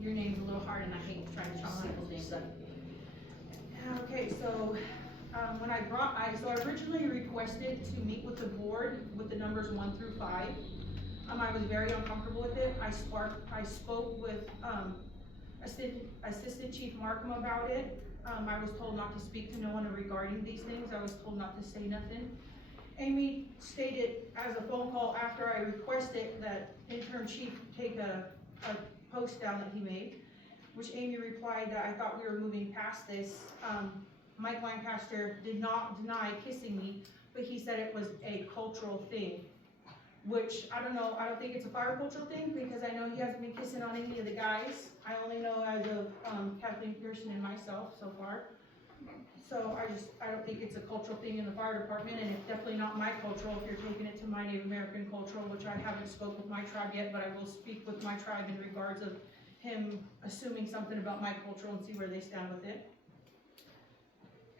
your name's a little hard and I hate trying to chop people's names up. Okay, so, so I originally requested to meet with the board with the numbers 1 through 5. I was very uncomfortable with it. I spoke with, Assistant Chief Markham about it. I was told not to speak to no one regarding these things. I was told not to say nothing. Amy stated as a phone call after I requested that interim chief take a post down that he made, which Amy replied that I thought we were moving past this. Mike Lancaster did not deny kissing me, but he said it was a cultural thing, which I don't know, I don't think it's a fire cultural thing, because I know he hasn't been kissing on any of the guys. I only know as of Kathleen Pearson and myself so far. So I don't think it's a cultural thing in the fire department, and it's definitely not my cultural if you're taking it to my Native American cultural, which I haven't spoke with my tribe yet, but I will speak with my tribe in regards of him assuming something about my cultural and see where they stand with it.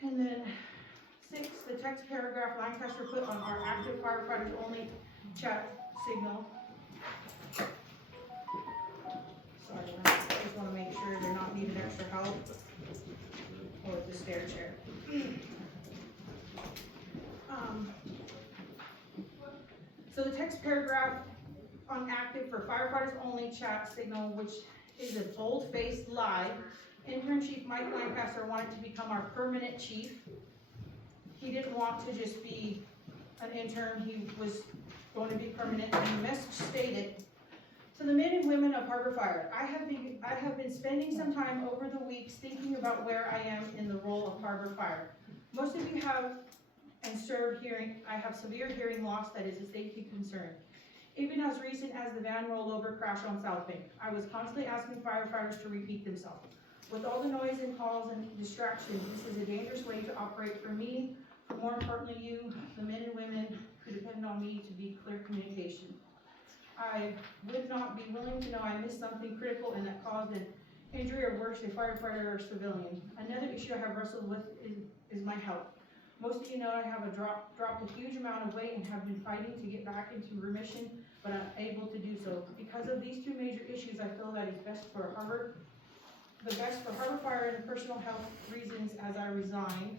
And then 6, the text paragraph Lancaster put on our active firefighters only chat signal. Sorry, I just wanna make sure they're not needing extra help. Or with the stair chair. So the text paragraph on active for firefighters only chat signal, which is a bold-faced lie. Interim Chief Mike Lancaster wanted to become our permanent chief. He didn't want to just be an intern, he was going to be permanent, and the message stated, to the men and women of Harbor Fire, I have been spending some time over the weeks thinking about where I am in the role of Harbor Fire. Most of you have and served hearing, I have severe hearing loss that is a safety concern. Even as recent as the van rollover crash on South Bank, I was constantly asking firefighters to repeat themselves. With all the noise and calls and distractions, this is a dangerous way to operate for me, for more importantly you, the men and women who depend on me to be clear communication. I would not be willing to know I missed something critical and that caused an injury or worse, a firefighter or civilian. Another issue I have wrestled with is my health. Most of you know I have dropped a huge amount of weight and have been fighting to get back into remission, but I'm able to do so. Because of these 2 major issues, I feel that it's best for Harbor Fire and personal health reasons as I resign.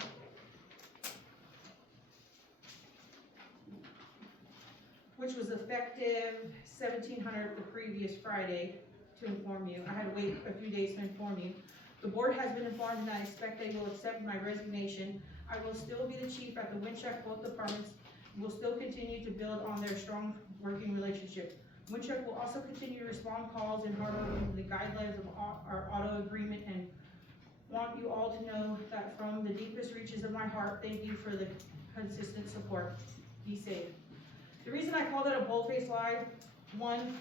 Which was effective 1700 the previous Friday, to inform you. I had to wait a few days to inform you. The board has been informed and I expect they will accept my resignation. I will still be the chief at the Winchuck, both departments will still continue to build on their strong working relationship. Winchuck will also continue to respond calls and harbor within the guidelines of our auto agreement, and want you all to know that from the deepest reaches of my heart, thank you for the consistent support. Be safe. The reason I called it a bold-faced lie, 1,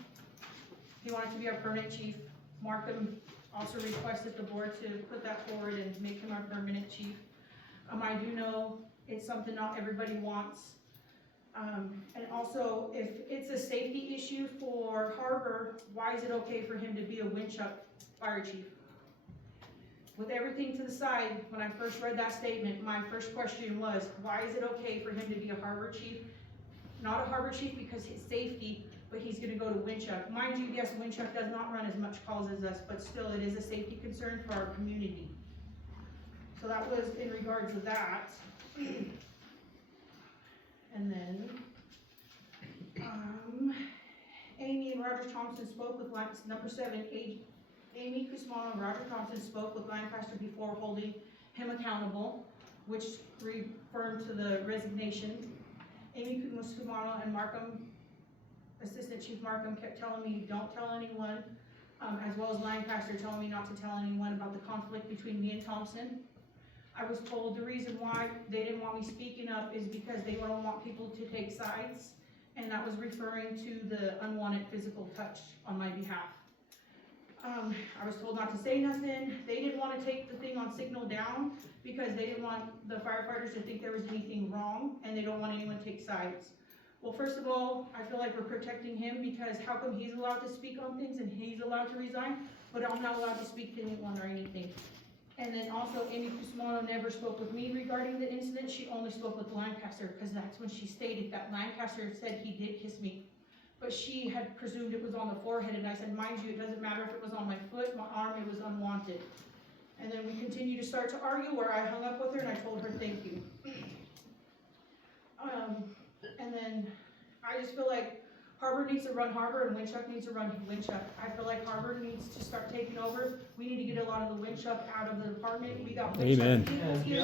he wanted to be our permanent chief. Markham also requested the board to put that forward and make him our permanent chief. I do know it's something not everybody wants. And also, if it's a safety issue for Harbor, why is it okay for him to be a Winchuck fire chief? With everything to the side, when I first read that statement, my first question was, why is it okay for him to be a Harbor chief? Not a Harbor chief because his safety, but he's gonna go to Winchuck. Mind you, yes, Winchuck does not run as much calls as us, but still it is a safety concern for our community. So that was in regards to that. And then, Amy and Roger Thompson spoke with number 7, Amy Kusmano and Roger Thompson spoke with Lancaster before holding him accountable, which referred to the resignation. Amy Kusmano and Markham, Assistant Chief Markham, kept telling me, don't tell anyone, as well as Lancaster telling me not to tell anyone about the conflict between me and Thompson. I was told the reason why they didn't want me speaking up is because they don't want people to take sides, and that was referring to the unwanted physical touch on my behalf. I was told not to say nothing. They didn't want to take the thing on Signal down because they didn't want the firefighters to think there was anything wrong, and they don't want anyone to take sides. Well, first of all, I feel like we're protecting him because how come he's allowed to speak on things and he's allowed to resign, but I'm not allowed to speak to anyone or anything. And then also, Amy Kusmano never spoke with me regarding the incident. She only spoke with Lancaster, because that's when she stated that Lancaster said he did kiss me. But she had presumed it was on the forehead, and I said, mind you, it doesn't matter if it was on my foot, my arm, it was unwanted. And then we continued to start to argue, where I hung up with her and I told her thank you. And then I just feel like Harbor needs to run Harbor and Winchuck needs to run Winchuck. I feel like Harbor needs to start taking over. We need to get a lot of the Winchuck out of the department. We got Winchuck Amen. vehicles here.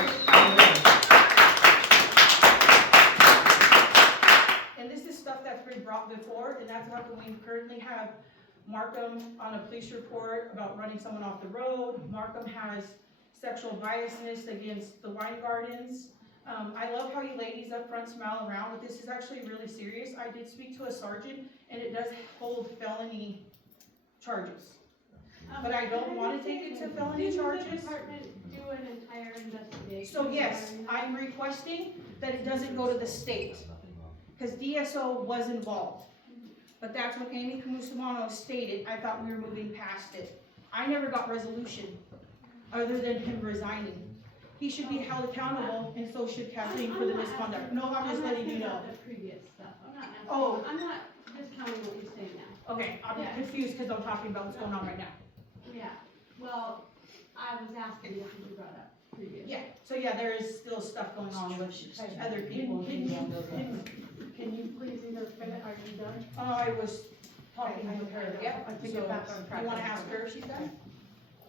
And this is stuff that's been brought before, and that's how we currently have Markham on a police report about running someone off the road. Markham has sexual biasness against the wine gardens. I love how you ladies up front smile around, but this is actually really serious. I did speak to a sergeant, and it does hold felony charges. But I don't want to take it to felony charges. Didn't the department do an entire investigation? So yes, I'm requesting that it doesn't go to the state, because DSO was involved. But that's what Amy Kusmano stated. I thought we were moving past it. I never got resolution, other than him resigning. He should be held accountable, and so should Kathleen for the misconduct. No, I'm just letting you know. I'm not asking about the previous stuff. I'm not asking. Oh. I'm not discounting what you're saying now. Okay, I'm Yeah. confused because I'm talking about what's going on right now. Yeah, well, I was asking if you brought up previous. Yeah, so yeah, there is still stuff going on with other people and things along those lines. Can you please either finish, are you done? I was talking with her, yep. I think you're back on track. You wanna ask her if she's done?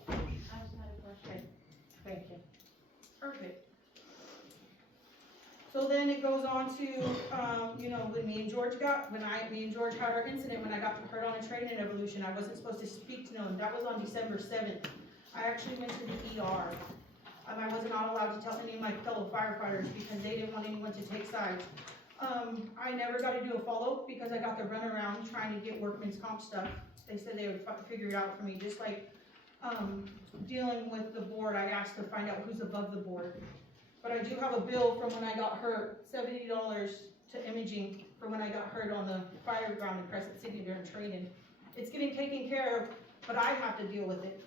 I just had a question. Thank you. Perfect. So then it goes on to, when me and George had our incident when I got hurt on a train in Evolution. I wasn't supposed to speak to no one. That was on December 7th. I actually went to the ER. I was not allowed to tell any of my fellow firefighters because they didn't want anyone to take sides. I never got to do a follow-up because I got the runaround trying to get workman's comp stuff. They said they would figure it out for me, just like dealing with the board. I asked to find out who's above the board. But I do have a bill from when I got hurt, $70 to imaging for when I got hurt on the fire ground in Crescent City during training. It's getting taken care of, but I have to deal with it,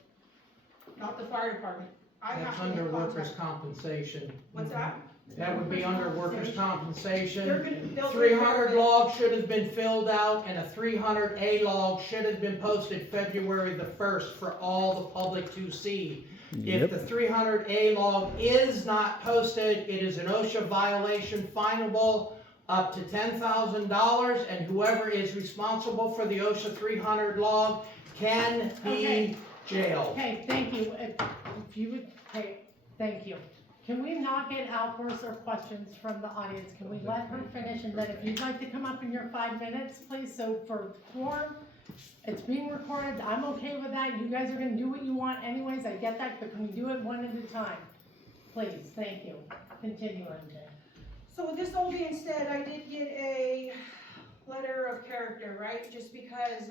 not the fire department. I have That's to under get workers' contact. compensation. What's that? That would be under workers' They're compensation. they'll 300 log should have been filled out, and a 300A log should have been posted February the 1st for all the public to see. If the 300A log is not posted, it is an OSHA violation, finable up to $10,000, and whoever is responsible for the OSHA 300 log can be Okay. jailed. Okay, thank you. If you would, okay, thank you. Can we not get outbursts or questions from the audience? Can we let her finish? And then if you'd like to come up in your 5 minutes, please, so for quorum, it's being recorded. I'm okay with that. You guys are gonna do what you want anyways. I get that, but can we do it one at a time? Please, thank you. Continue, MJ. So with this all being said, I did get a letter of character, right? Just because,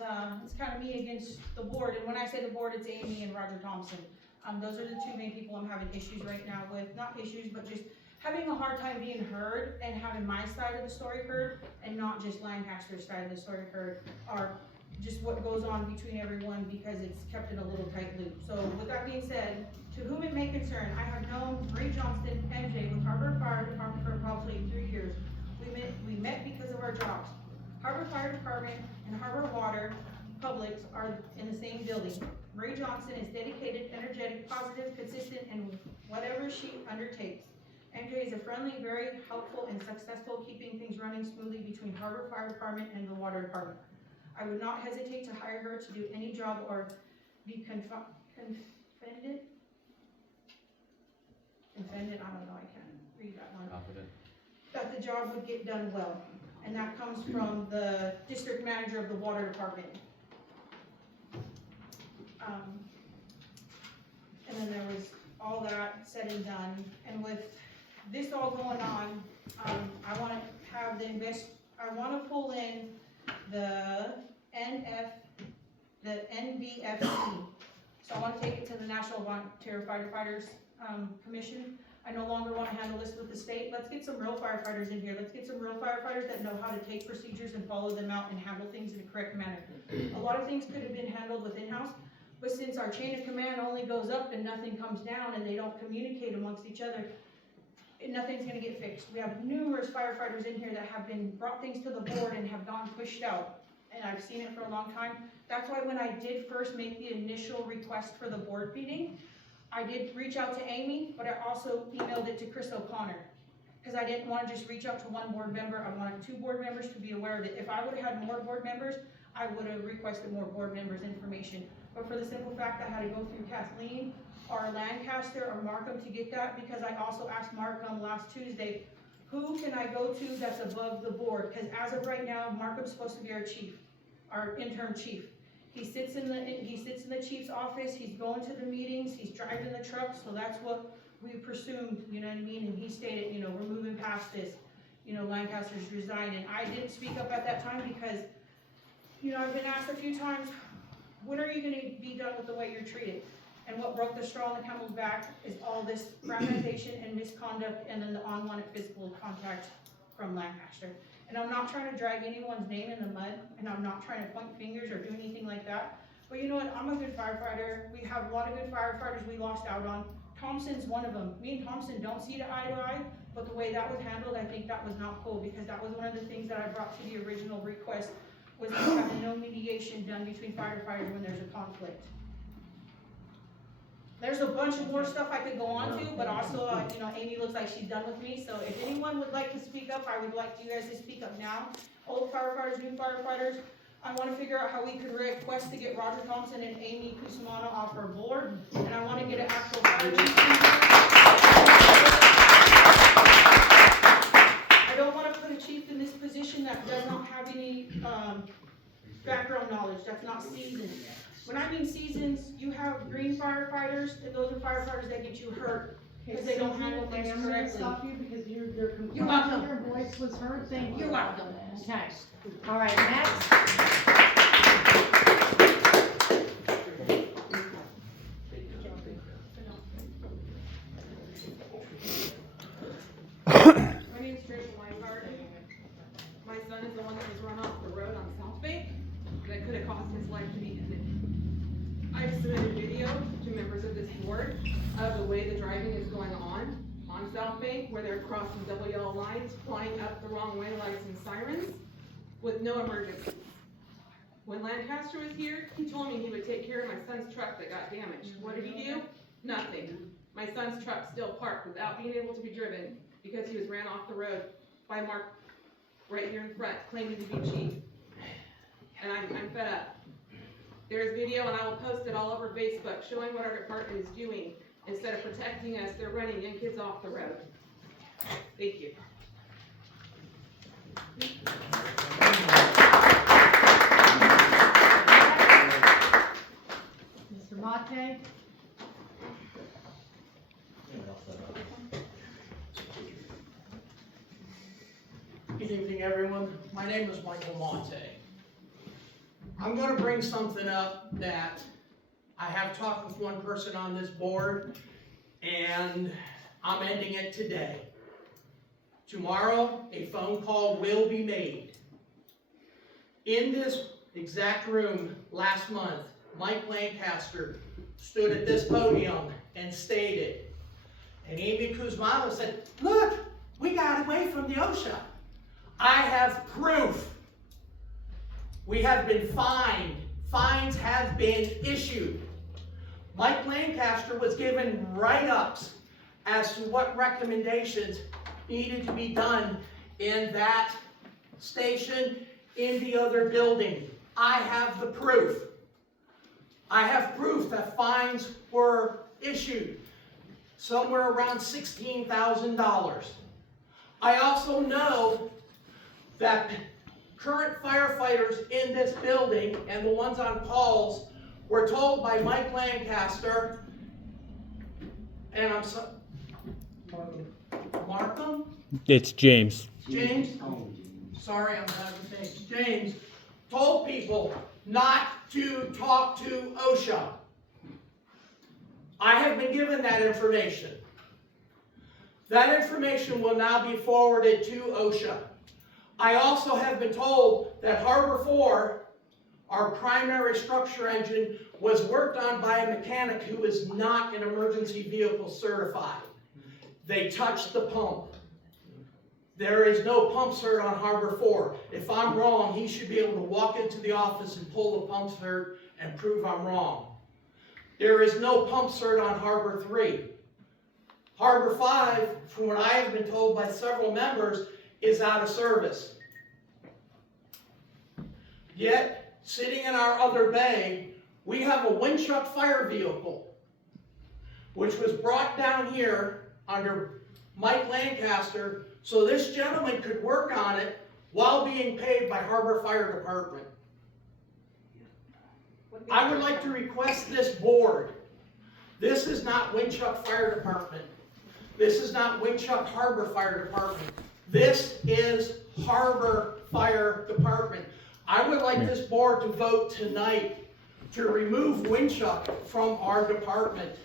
it's kind of me against the board, and when I say the board, it's Amy and Roger Thompson. Those are the two main people I'm having issues right now with, not issues, but just having a hard time being heard and having my side of the story heard, and not just Lancaster's side of the story heard, or just what goes on between everyone, because it's kept in a little tight loop. So with that being said, to whom it may concern, I have known Marie Johnston, MJ, with Harbor Fire Department for probably 3 years. We met because of our jobs. Harbor Fire Department and Harbor Water Publics are in the same building. Marie Johnson is dedicated, energetic, positive, consistent in whatever she undertakes. MJ is a friendly, very helpful, and successful, keeping things running smoothly between Harbor Fire Department and the Water Department. I would not hesitate to hire her to do any job or be confident, I don't know, I can't read that one. Confident. That the job would get done well, and that comes from the district manager of the water department. And then there was all that said and done, and with this all going on, I wanna have I wanna pull in the NVFC. So I wanna take it to the National Volunteer Firefighters, Commission. I no longer wanna handle this with the state. Let's get some real firefighters in here. Let's get some real firefighters that know how to take procedures and follow them out and handle things in a correct manner. A lot of things could have been handled with in-house, but since our chain of command only goes up and nothing comes down and they don't communicate amongst each other, nothing's gonna get fixed. We have numerous firefighters in here that have brought things to the board and have gone pushed out. And I've seen it for a long time. That's why when I did first make the initial request for the board meeting, I did reach out to Amy, but I also emailed it to Chris O'Connor. Because I didn't wanna just reach out to one board member, I wanted 2 board members to be aware of it. If I would've had more board members, I would've requested more board members' information. But for the simple fact I had to go through Kathleen or Lancaster or Markham to get that, because I also asked Markham last Tuesday, who can I go to that's above the board? Because as of right now, Markham's supposed to be our chief, our interim chief. He sits in the chief's office, he's going to the meetings, he's driving the truck, so that's what we presumed, you know what I mean? And he stated, you know, we're moving past this, you know, Lancaster's resigning. I didn't speak up at that time because, you know, I've been asked a few times, when are you gonna be done with the way you're treated? And what broke the straw on the camel's back is all this fraternization and misconduct and then the unwanted physical contact from Lancaster. And I'm not trying to drag anyone's name in the mud, and I'm not trying to point fingers or do anything like that. But you know what, I'm a good firefighter. We have a lot of good firefighters we lost out on. Thompson's one of them. Me and Thompson don't see eye to eye, but the way that was handled, I think that was not cool, because that was one of the things that I brought to the original request, was having no mediation done between firefighters when there's a conflict. There's a bunch of more stuff I could go on to, but also, you know, Amy looks like she's done with me, so if anyone would like to speak up, I would like you guys to speak up now. Old firefighters, new firefighters, I wanna figure out how we could request to get Roger Thompson and Amy Cusimano off our board, and I wanna get an actual fire chief. I don't wanna put a chief in this position that does not have any, background knowledge, that's not seasoned. When I mean seasons, you have green firefighters, and those are firefighters that get you hurt, because they don't handle things correctly. I'm gonna stop you because your You're welcome. your voice was heard, thank you. You're welcome. Okay, all right, next. My name is Tricia Weingart. My son is the one that was run off the road on South Bay that could have caused his life to be ended. I've submitted video to members of this board of the way the driving is going on South Bay, where they're crossing double yellow lines, flying up the wrong way lights and sirens with no emergencies. When Lancaster was here, he told me he would take care of my son's truck that got damaged. What did he do? Nothing. My son's truck still parked without being able to be driven because he was ran off the road by Mark right here in front, claiming to be chief. And I'm fed up. There's video, and I will post it all over Facebook, showing what our department is doing. Instead of protecting us, they're running young kids off the road. Thank you. Mr. Mate? Good evening, everyone. My name is Michael Monte. I'm going to bring something up that I have talked with one person on this board, and I'm ending it today. Tomorrow, a phone call will be made. In this exact room last month, Mike Lancaster stood at this podium and stated, and Amy Cusimano said, "Look, we got away from the OSHA. I have proof. We have been fined. Fines have been issued." Mike Lancaster was given write-ups as to what recommendations needed to be done in that station, in the other building. I have the proof. I have proof that fines were issued, somewhere around $16,000. I also know that current firefighters in this building and the ones on calls were told by Mike Lancaster, and I'm so, Markham? It's James. James? Oh, James. Sorry, I'm bad with names. James told people not to talk to OSHA. I have been given that information. That information will now be forwarded to OSHA. I also have been told that Harbor 4, our primary structure engine, was worked on by a mechanic who is not an emergency vehicle certified. They touched the pump. There is no pump cert on Harbor 4. If I'm wrong, he should be able to walk into the office and pull the pump cert and prove I'm wrong. There is no pump cert on Harbor 3. Harbor 5, from what I have been told by several members, is out of service. Yet, sitting in our other bay, we have a Winchuck fire vehicle, which was brought down here under Mike Lancaster, so this gentleman could work on it while being paid by Harbor Fire Department. I would like to request this board. This is not Winchuck Fire Department. This is not Winchuck Harbor Fire Department. This is Harbor Fire Department. I would like this board to vote tonight to remove Winchuck from our department.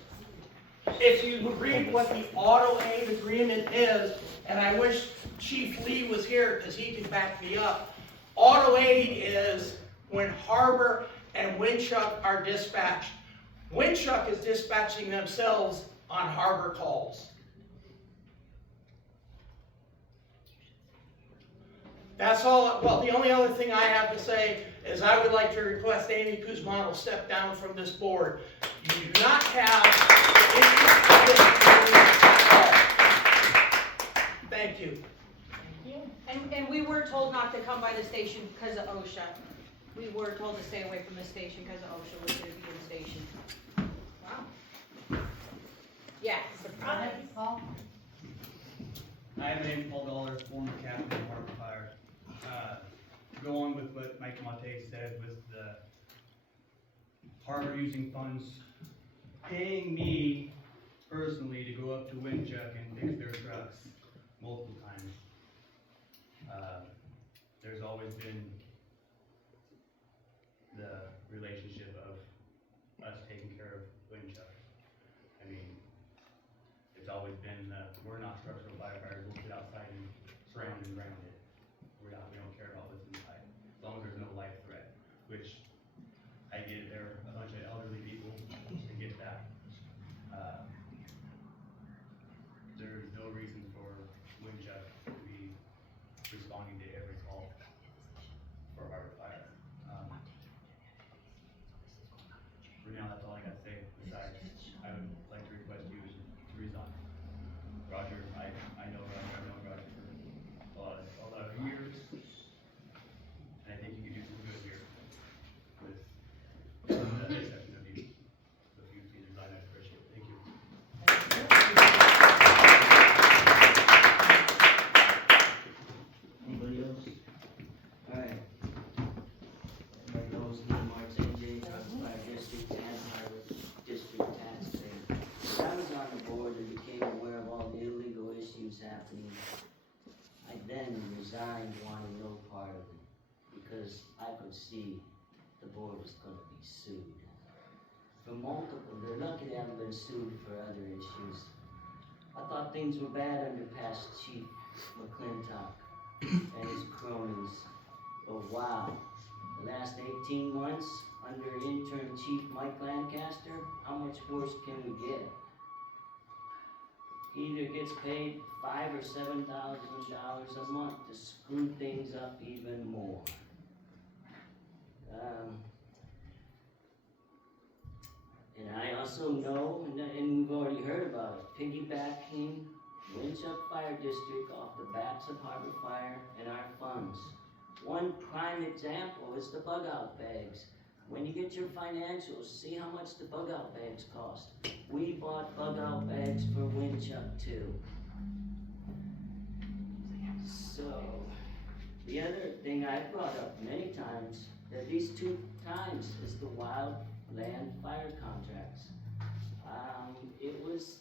If you read what the auto aid agreement is, and I wish Chief Lee was here because he can back me up, auto aid is when Harbor and Winchuck are dispatched. Winchuck is dispatching themselves on Harbor calls. That's all. Well, the only other thing I have to say is I would like to request Amy Kuzman will step down from this board. You do not have the interest at all. Thank you. And we were told not to come by the station because of OSHA. We were told to stay away from the station because of OSHA was going to be in the station. Wow. Yeah, surprise. Paul? Hi, my name is Paul Dollar, former captain of Harbor Fire. Going with what Mike Monte said with the Harbor using funds, paying me personally to go up to Winchuck and fix their trucks multiple times. There's always been the relationship of us taking care of Winchuck. I mean, it's always been, we're not structural firefighters, we'll get outside and surround and ground it. We don't care about what's inside, as long as there's no life threat, which I get it, there are a bunch of elderly people to get that. There's no reason for Winchuck to be responding to every call for Harbor Fire. For now, that's all I got to say. Besides, I would like to request you to resign. Roger, I know Roger, I've known Roger for a lot of years, and I think you could do some good here with the exception of you. So if you please resign, I'd appreciate it. Thank you. Anybody else? Alright. Everybody knows me, Mark St. Harbor Fire District and Harbor District taxpayer. When I was on the board and became aware of all the illegal issues happening, I then resigned wanting no part of it, because I could see the board was gonna be sued. For multiple, they're lucky they haven't been sued for other issues. I thought things were bad under past Chief McClintock and his cronies. But wow, the last 18 months under interim Chief Mike Lancaster, how much worse can we get? He either gets paid $5,000 or $7,000 a month to screw things up even more. And I also know, and we've already heard about it, piggybacking Winchuck Fire District off the backs of Harbor Fire and our funds. One prime example is the bug out bags. when you get your financials, see how much the bug out bags cost. We bought bug out bags for Winchuck too. So, the other thing I brought up many times, at least 2 times, is the wildland fire contracts. It was,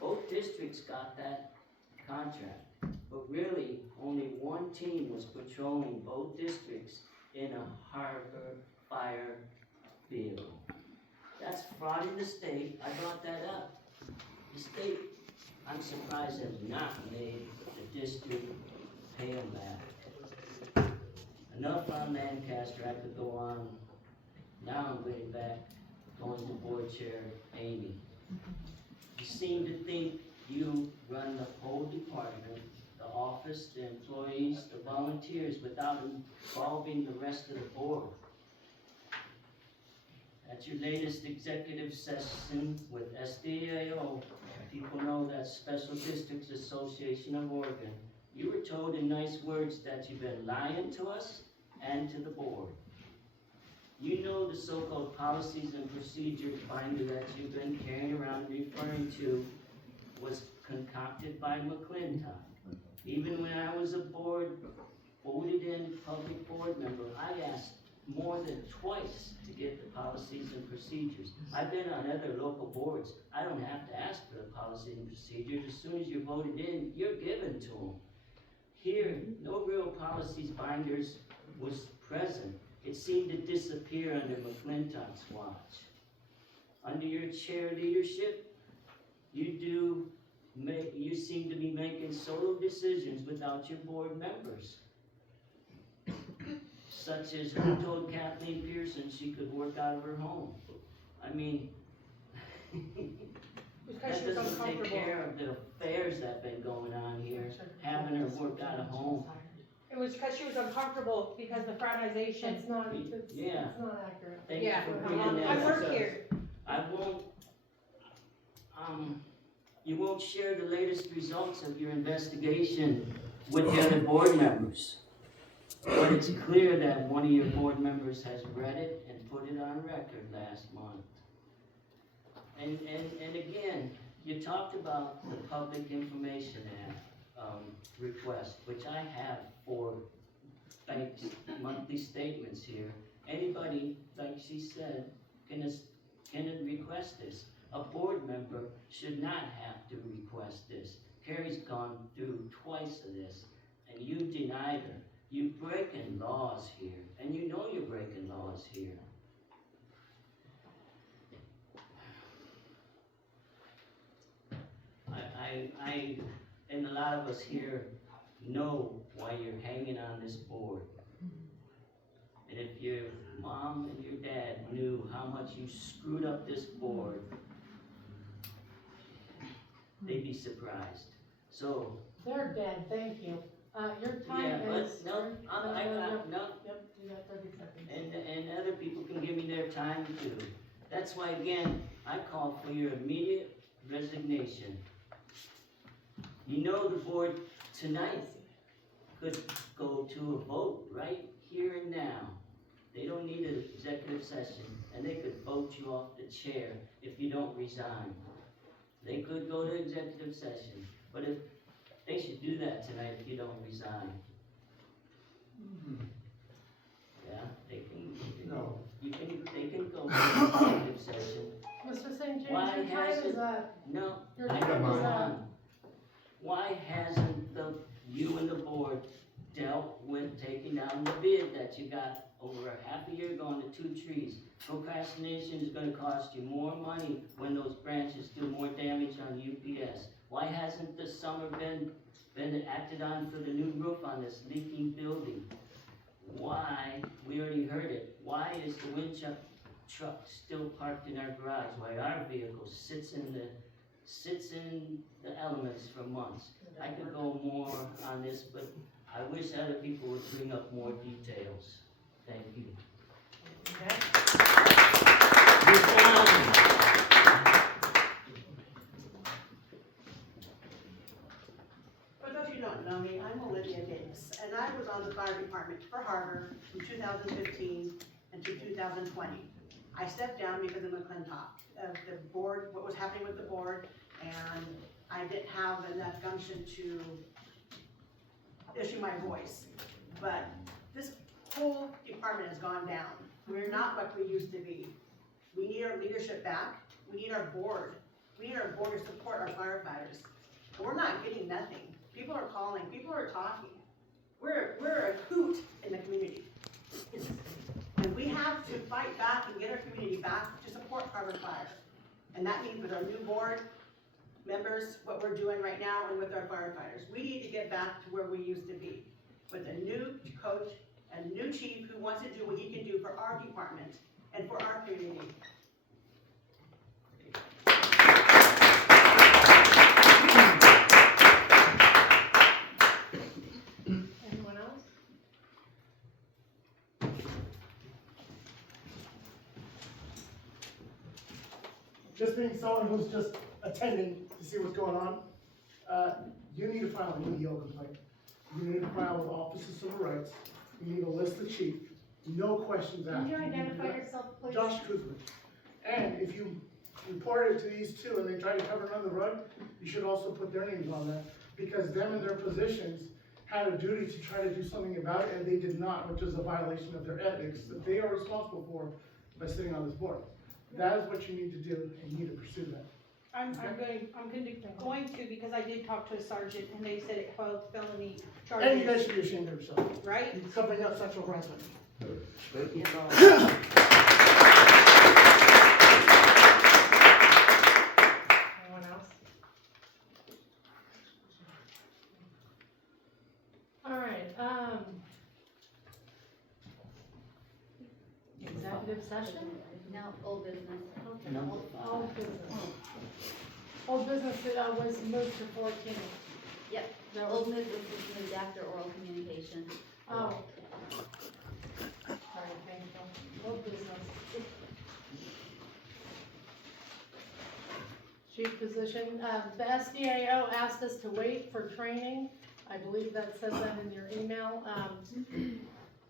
both districts got that contract, but really, only one team was patrolling both districts in a harbor fire vehicle. That's fraud in the state, I brought that up. The state, I'm surprised, has not made the district pay them back. Enough on Lancaster, I could go on. Now I'm getting back, going to board chair Amy. You seem to think you run the whole department, the office, the employees, the volunteers, without involving the rest of the board. At your latest executive session with SDAO, people know that Special Districts Association of Oregon, you were told in nice words that you've been lying to us and to the board. You know the so-called policies and procedures binder that you've been carrying around referring to was concocted by McClintock. Even when I was a board, voted in public board member, I asked more than twice to get the policies and procedures. I've been on other local boards. I don't have to ask for the policies and procedures. As soon as you're voted in, you're given to them. Here, no real policies binders was present. It seemed to disappear under McClintock's watch. Under your chair leadership, you seem to be making solo decisions without your board members. Such as who told Kathleen Pearson she could work out of her home. I mean, Because she that was doesn't take uncomfortable. care of the affairs that been going on here, having her work out of home. It was because she was uncomfortable because the fraternization. It's not, it's Yeah. not accurate. Thank you Yeah, for bringing that I up. work here. I won't, you won't share the latest results of your investigation with the other board members. But it's clear that one of your board members has read it and put it on record last month. And again, you talked about the Public Information Act, request, which I have for banks' monthly statements here. Anybody, like she said, can request this. A board member should not have to request this. Carrie's gone through twice of this, and you denied her. You're breaking laws here, and you know you're breaking laws here. I, and a lot of us here know why you're hanging on this board. And if your mom and your dad knew how much you screwed up this board, they'd be surprised. So, They're dead, thank you. Your yeah, time but is. no, I got, no, Yep, you got 30 seconds. and other people can give me their time too. That's why, again, I call for your immediate resignation. You know the board tonight could go to a vote right here and now. They don't need an executive session, and they could vote you off the chair if you don't resign. They could go to executive session, but if they should do that tonight if you don't resign. Yeah, they can. No. They can go to executive session. Mr. St. James, Why your time is hasn't- up. No, Your I time go is up. on. Why hasn't you and the board dealt with taking down the bid that you got over a half a year ago on the 2 trees? Procrastination is gonna cost you more money when those branches do more damage on UPS. Why hasn't the summer been acted on for the new roof on this leaking building? Why, we already heard it, why is the Winchuck truck still parked in our garage while our vehicle sits in the elements for months? I could go more on this, but I wish other people would bring up more details. Thank you. Okay. Ms. Allen. For those of you who don't know me, I'm Olivia Davis, and I was on the fire department for Harbor from 2015 until 2020. I stepped down because of McClintock, the board, what was happening with the board, and I didn't have enough gumption to issue my voice. But this whole department has gone down. We're not what we used to be. We need our leadership back. We need our board. We need our board to support our firefighters. And we're not getting nothing. People are calling, people are talking. We're a hoot in the community. And we have to fight back and get our community back to support Harvard Fire. And that means with our new board members, what we're doing right now, and with our firefighters. We need to get back to where we used to be, with a new coach and new chief who wants to do what he can do for our department and for our community. Anyone else? Just being someone who's just attending to see what's going on, you need to file an EEO complaint. You need to file with Office of Civil Rights. You need to list the chief. No questions asked. Can you need to identify do that. yourself, please? Josh Kuzma. And if you report it to these two and they try to cover it under the rug, you should also put their names on that, because them in their positions had a duty to try to do something about it, and they did not, which is a violation of their ethics that they are responsible for by sitting on this board. That is what you need to do, and you need to pursue that. I'm going to, because I did talk to a sergeant and they said it held felony charges. And you guys should be ashamed of yourself. Right? You're covering up sexual harassment. Anyone else? All right, executive session? No, old business. Okay, old business. Old business, was moved to 14. Yep, That old was, business was moved after oral communication. oh. Sorry, thank you. Old business. Chief position, the SDAO asked us to wait for training. I believe that says that in your email.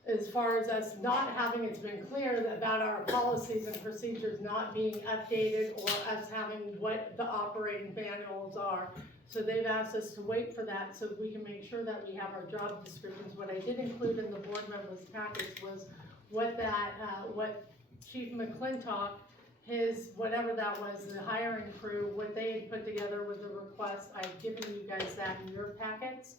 As far as us not having, it's been clear about our policies and procedures not being updated, or us having what the operating manuals are. So they've asked us to wait for that so we can make sure that we have our job descriptions. What I did include in the board members' package was what what Chief McClintock, his, whatever that was, the hiring crew, what they had put together with the request. I've given you guys that in your packets,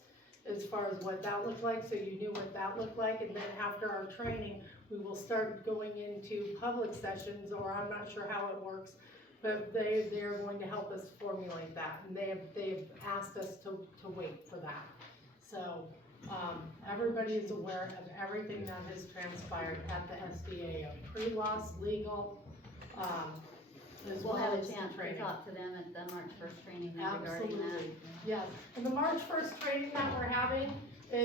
as far as what that looked like, so you knew what that looked like. And then after our training, we will start going into public sessions, or I'm not sure how it works, but they're going to help us formulate that. And they've asked us to wait for that. So, everybody is aware of everything that has transpired at the SDAO, pre-loss, legal, as We'll well have a as chance to training. talk to them at the March 1st training then regarding that. Absolutely, yes. And the March 1st training that we're having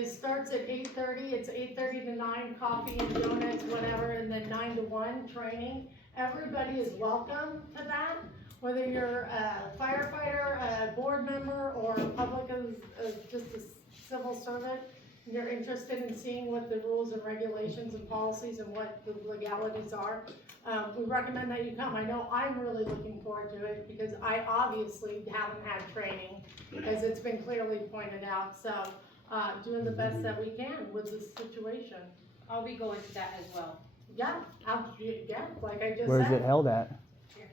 starts at 8:30. It's 8:30 to 9, coffee and donuts, whatever, and then 9 to 1 training. Everybody is welcome to that, whether you're a firefighter, a board member, or a public as just a civil servant. And you're interested in seeing what the rules and regulations and policies and what the legalities are. We recommend that you come. I know I'm really looking forward to it, because I obviously haven't had training, as it's been clearly pointed out. So, doing the best that we can with this situation. I'll be going to that as well. Yeah, yeah, like I just said. Where's it held at?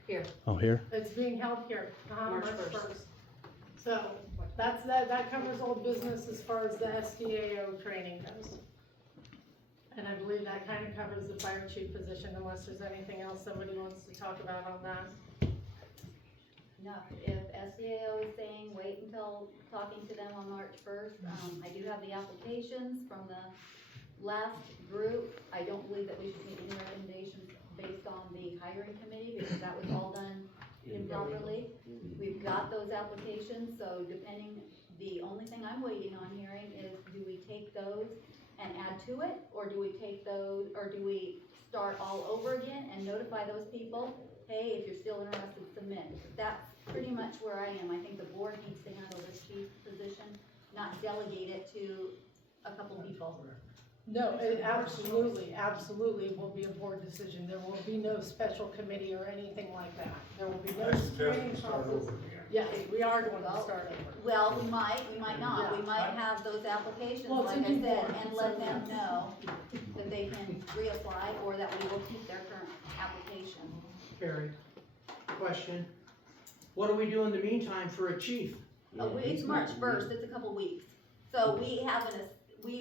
Here. Oh, here? It's being held here, March March 1st. 1st. So, that covers old business as far as the SDAO training goes. And I believe that kind of covers the fire chief position, unless there's anything else somebody wants to talk about on that. No, if SDAO is saying wait until talking to them on March 1st, I do have the applications from the last group. I don't believe that we should make any recommendations based on the hiring committee, because that was all done improperly. We've got those applications, so the only thing I'm waiting on hearing is, do we take those and add to it, or do we take those, or do we start all over again and notify those people, hey, if you're still interested, submit. That's pretty much where I am. I think the board needs to handle this chief position, not delegate it to a couple people. No, it absolutely will be a board decision. There will be no special committee or anything like that. There will be no I suggest screening we start process. over again. Yeah, we are going to start over. Well, we might not, we Yeah. might have those applications, Well, it's like a I new said, board, and so let them yes. know that they can reapply, or that we will keep their current application. Carrie, question. What do we do in the meantime for a chief? It's March first, it's a couple weeks, so we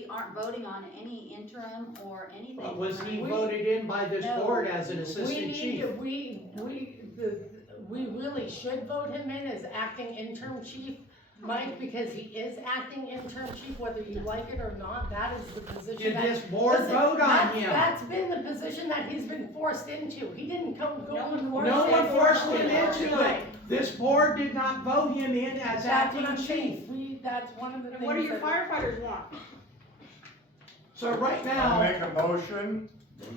aren't voting on any interim or anything. Was he We- voted in by this No. board as an We assistant need, chief? we really should vote him in as acting interim chief, Mike, because he is acting interim chief, whether you like it or not, that is the position Did that. this board Listen, vote on him? That's been the position that he's been forced into. He didn't go and work. No one forced him into Right. it. This board did not vote him in as That's what acting I'm chief. saying. That's one of the things. And what do your that- firefighters want? So right I now, make a motion,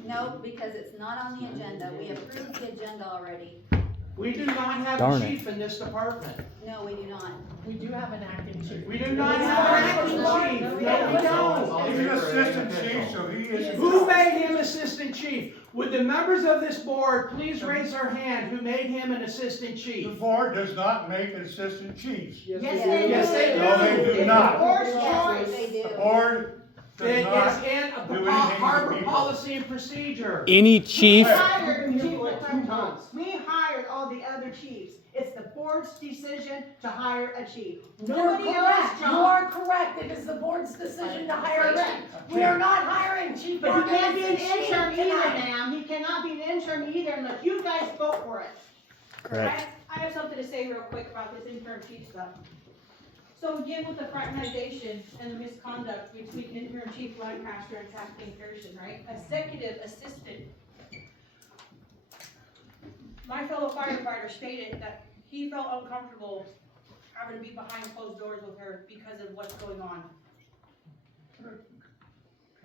No, because it's not on the agenda, we approved the agenda already. we do not have Darn a it. chief in this department. No, we do not. We do have an acting chief. We do not have an acting chief. No, we don't. he's an assistant chief, so he is. Who made him assistant chief? Would the members of this board please raise their hand who made him an assistant The chief? board does not make assistant chiefs. Yes, they do. No, they do not. Yes, they do. The board does It not. is in do a anything harbor to people. policy and procedure. Any chief, We hired people at 2 times. We hired all the other chiefs. It's the board's decision to hire a chief. You're Nobody correct. else, You John. are correct. It is the board's decision to hire a chief. We are not hiring chief. But he can't be an Chief interim either, tonight. ma'am. He cannot be an interim either unless you guys vote for it. correct. I have something to say real quick about this intern chief stuff. So again, with the fraternization and the misconduct between intern chief Lancaster and Kathleen Pearson, right? Executive assistant. My fellow firefighter stated that he felt uncomfortable having to be behind closed doors with her because of what's going on.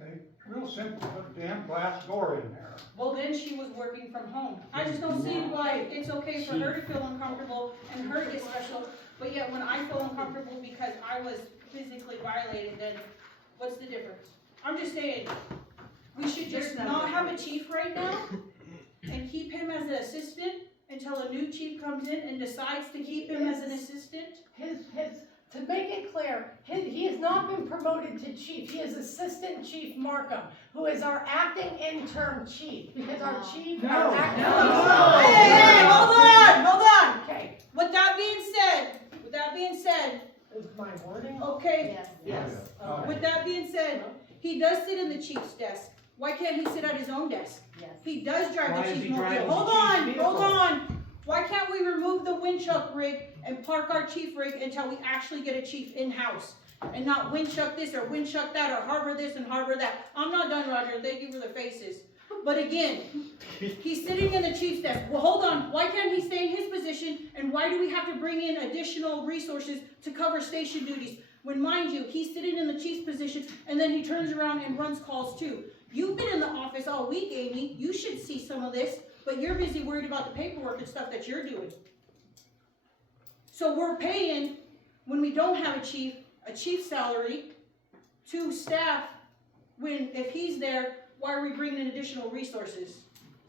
Okay, real simple, put a damn glass door in there. Well, then she was working from home. I just don't see why it's okay for her to feel uncomfortable and her to get special, but yet when I feel uncomfortable because I was physically violated, then what's the difference? I'm just saying, we should just not have a chief right now and keep him as an assistant until a new chief comes in and decides to keep him as an assistant. To make it clear, he has not been promoted to chief. He is Assistant Chief Markham, who is our acting interim chief, because our chief. our acting- Hey, hold on. Okay, With that being said, is my wording? okay, Yes. Yes. with that being said, he does sit in the chief's desk. Why can't he sit at his own desk? Yes. He does drive Why the is chief's he driving mobile. the Hold chief's on, vehicle? hold on. Why can't we remove the Winchuck rig and park our chief rig until we actually get a chief in-house? And not Winchuck this or Winchuck that or harbor this and harbor that. I'm not done, Roger. Thank you for the faces. But again, he's sitting in the chief's desk. Well, hold on. Why can't he stay in his position? And why do we have to bring in additional resources to cover station duties? When, mind you, he's sitting in the chief's position and then he turns around and runs calls too. You've been in the office all week, Amy. You should see some of this, but you're busy worried about the paperwork and stuff that you're doing. So we're paying, when we don't have a chief salary to staff, when, if he's there, why are we bringing in additional resources?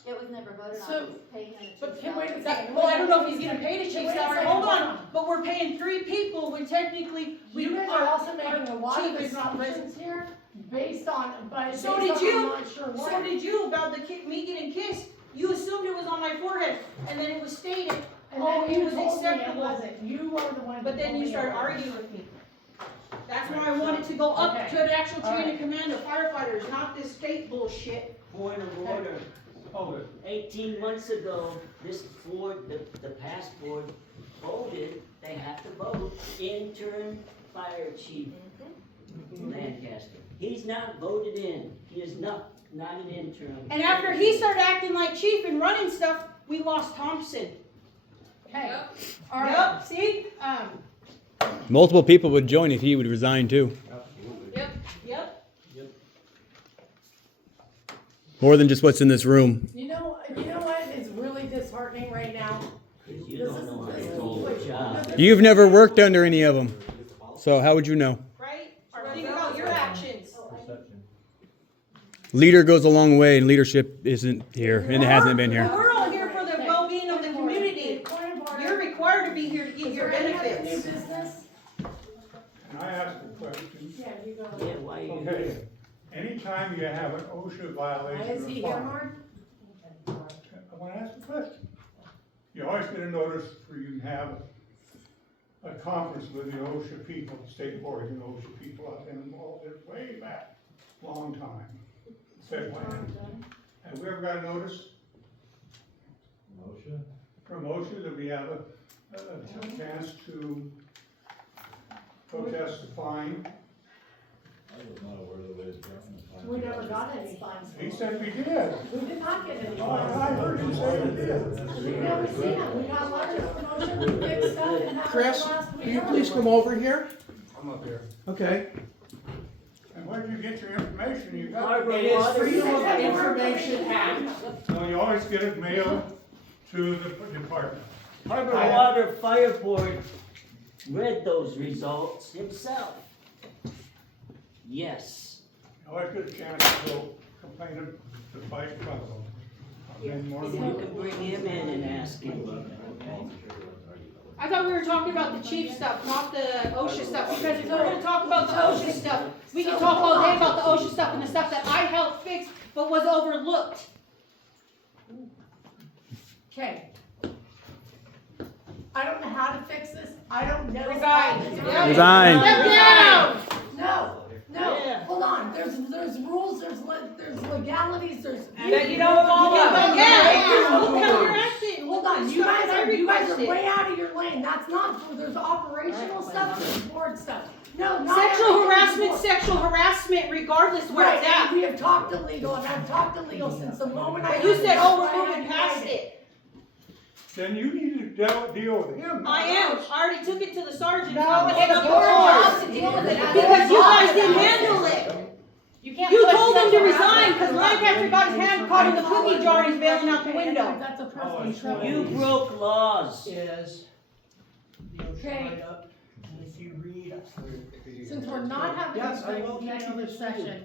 It was never voted on, So- it was paying him a But chief can wait salary. a second. Well, I don't know if he's getting paid a chief Wait a salary, second, hold hold on, on. but we're paying 3 people when technically we You guys are also making a lot of chief is not assumptions here, based on, but So based did on you. I'm not sure what. So did you about me getting kissed. You assumed it was on my forehead, and then it was stated, And oh, then it you was told me it acceptable. wasn't. You were the one. But that then told you me started it wasn't. arguing with me. That's why I wanted to go up Okay. to an actual chain Alright. of command of firefighters, not this state bullshit. Point of order. Hold it. 18 months ago, this board, the past board voted, they have to vote intern fire chief Lancaster. He's not voted in. He is not an intern. And after he started acting like chief and running stuff, we lost Thompson. Okay. Yep, see? Multiple people would join if he would resign too. Yep. More than just what's in this room. You know what is really disheartening right now? You This don't is- know how this to is- hold a job. You've never worked under any of them. So how would you know? Right? Think about your actions. Perception. leader goes a long way, and leadership isn't here, and it hasn't been here. We're all here for the well-being of the community. You're required to be here to get your benefits. Can I ask a question? Yeah, you go. Yeah, why you? Okay, anytime you have an OSHA violation Is of he fire, here, Mark? I wanna ask a question. You always get a notice where you can have a conference with the OSHA people, state board and OSHA people out in the mall, it's way back, long time. Said when. Have we ever got a notice Motion? from OSHA that we have a chance to protest the fine? I was not aware that they had gotten the fine. We never got any fines. He said we did. We did not get any Oh, fines. I heard him say we did. We've never seen it. We got letters from OSHA, we fixed stuff, and that was Chris, last week. will you please come over here? I'm up here. Okay. And where did you get your information? You got It is Freedom of Information Act. No, you always get it mailed to the department. Harbor Water Fire Board read those results himself. Yes. You always get a chance to go complain to the fight in front of them. I've been more than You can bring him in and ask him. I thought we were talking about the chief stuff, not the OSHA stuff, because if we're gonna talk about the OSHA stuff, we can talk all day about the OSHA stuff and the stuff that I helped fix, but was overlooked. Okay. I don't know how to fix this, I don't know. Resign. Yeah. Resign. Step down! No, Yeah. hold on, there's rules, there's legalities, there's. That you don't follow. Yeah. Look how you're acting. Hold on, Look you at guys stuff are, I you guys are requested. way out of your lane, that's not true, there's operational stuff, there's board stuff. No, not Sexual everything is harassment, board. sexual harassment, regardless where Right, it's and at. we have talked to legal, and I've talked to legal since the moment I. But you said, oh, we're I moving past it. Then you need to deal with him. I am, I already took it to the sergeant. No, It's it's the your board. job to deal with it. Because you guys didn't handle it. You can't. You push told him to sexual resign, harassment. because Lancaster got his hand caught in the cookie jar and he's bailing out the Okay, window. That's a personal trouble. You broke laws. Is the OSHA Okay. write-up, and if you read. Since we're not having Yes, I an will. executive session,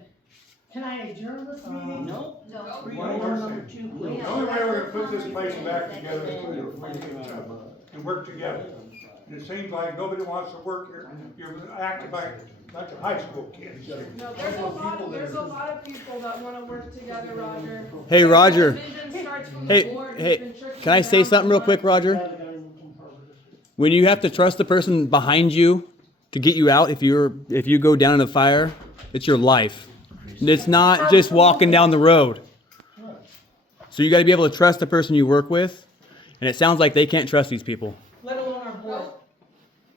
can I adjourn this meeting? No. Read One order more number thing. 2, The please. only way we're gonna put this place back together is through and work together. And it seems like nobody wants to work here. You're acting like a high school kids. No, there's a lot of people that wanna work together, Roger. Hey, Roger. Vision starts from the Hey, board. It's hey, been trickling can I say down something real to quick, the Roger? When you have to trust the person behind you to get you out if you go down in a fire, it's your life. And it's not just walking down the road. So you got to be able to trust the person you work with, and it sounds like they can't trust these people. Let alone our board.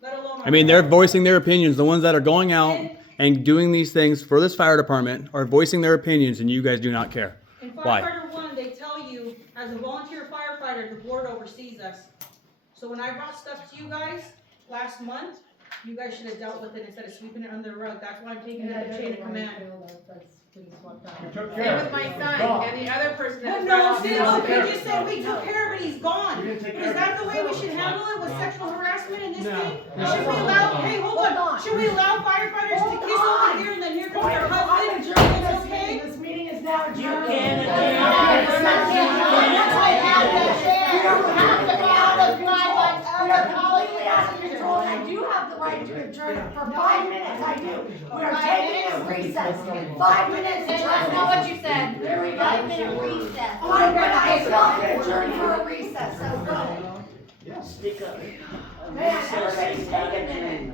Let alone our I mean, they're board. voicing their opinions. The ones that are going out and doing these things for this fire department are voicing their opinions, and you guys do not care. In Why? firefighter 1, they tell you, as a volunteer firefighter, the board oversees us. So when I brought stuff to you guys last month, you guys should have dealt with it instead of sweeping it under the rug. That's why I'm taking it up the chain of command. We took Same care with of my it. son Gone. and the other person Well, that. no, brought see, up look, the- you just said we took care of it, he's gone. We didn't take But care is of that it. the way we should handle it with sexual harassment in this No. thing? No. Should we allow, hey, hold Hold on, on. should we allow firefighters to kiss over here and then here comes Point their of husband? order, It's this okay? meeting, this meeting is now adjourned. You can't We adjourn. don't have to be out of control. We are completely out of control, and I do have the right to adjourn it for 5 minutes, I do. We are taking a recess, 5 minutes. That's not what you said. There we go. 5-minute recess. I'm gonna, I still have to adjourn for a recess, so go. Stick up. Man, everybody's taking minutes.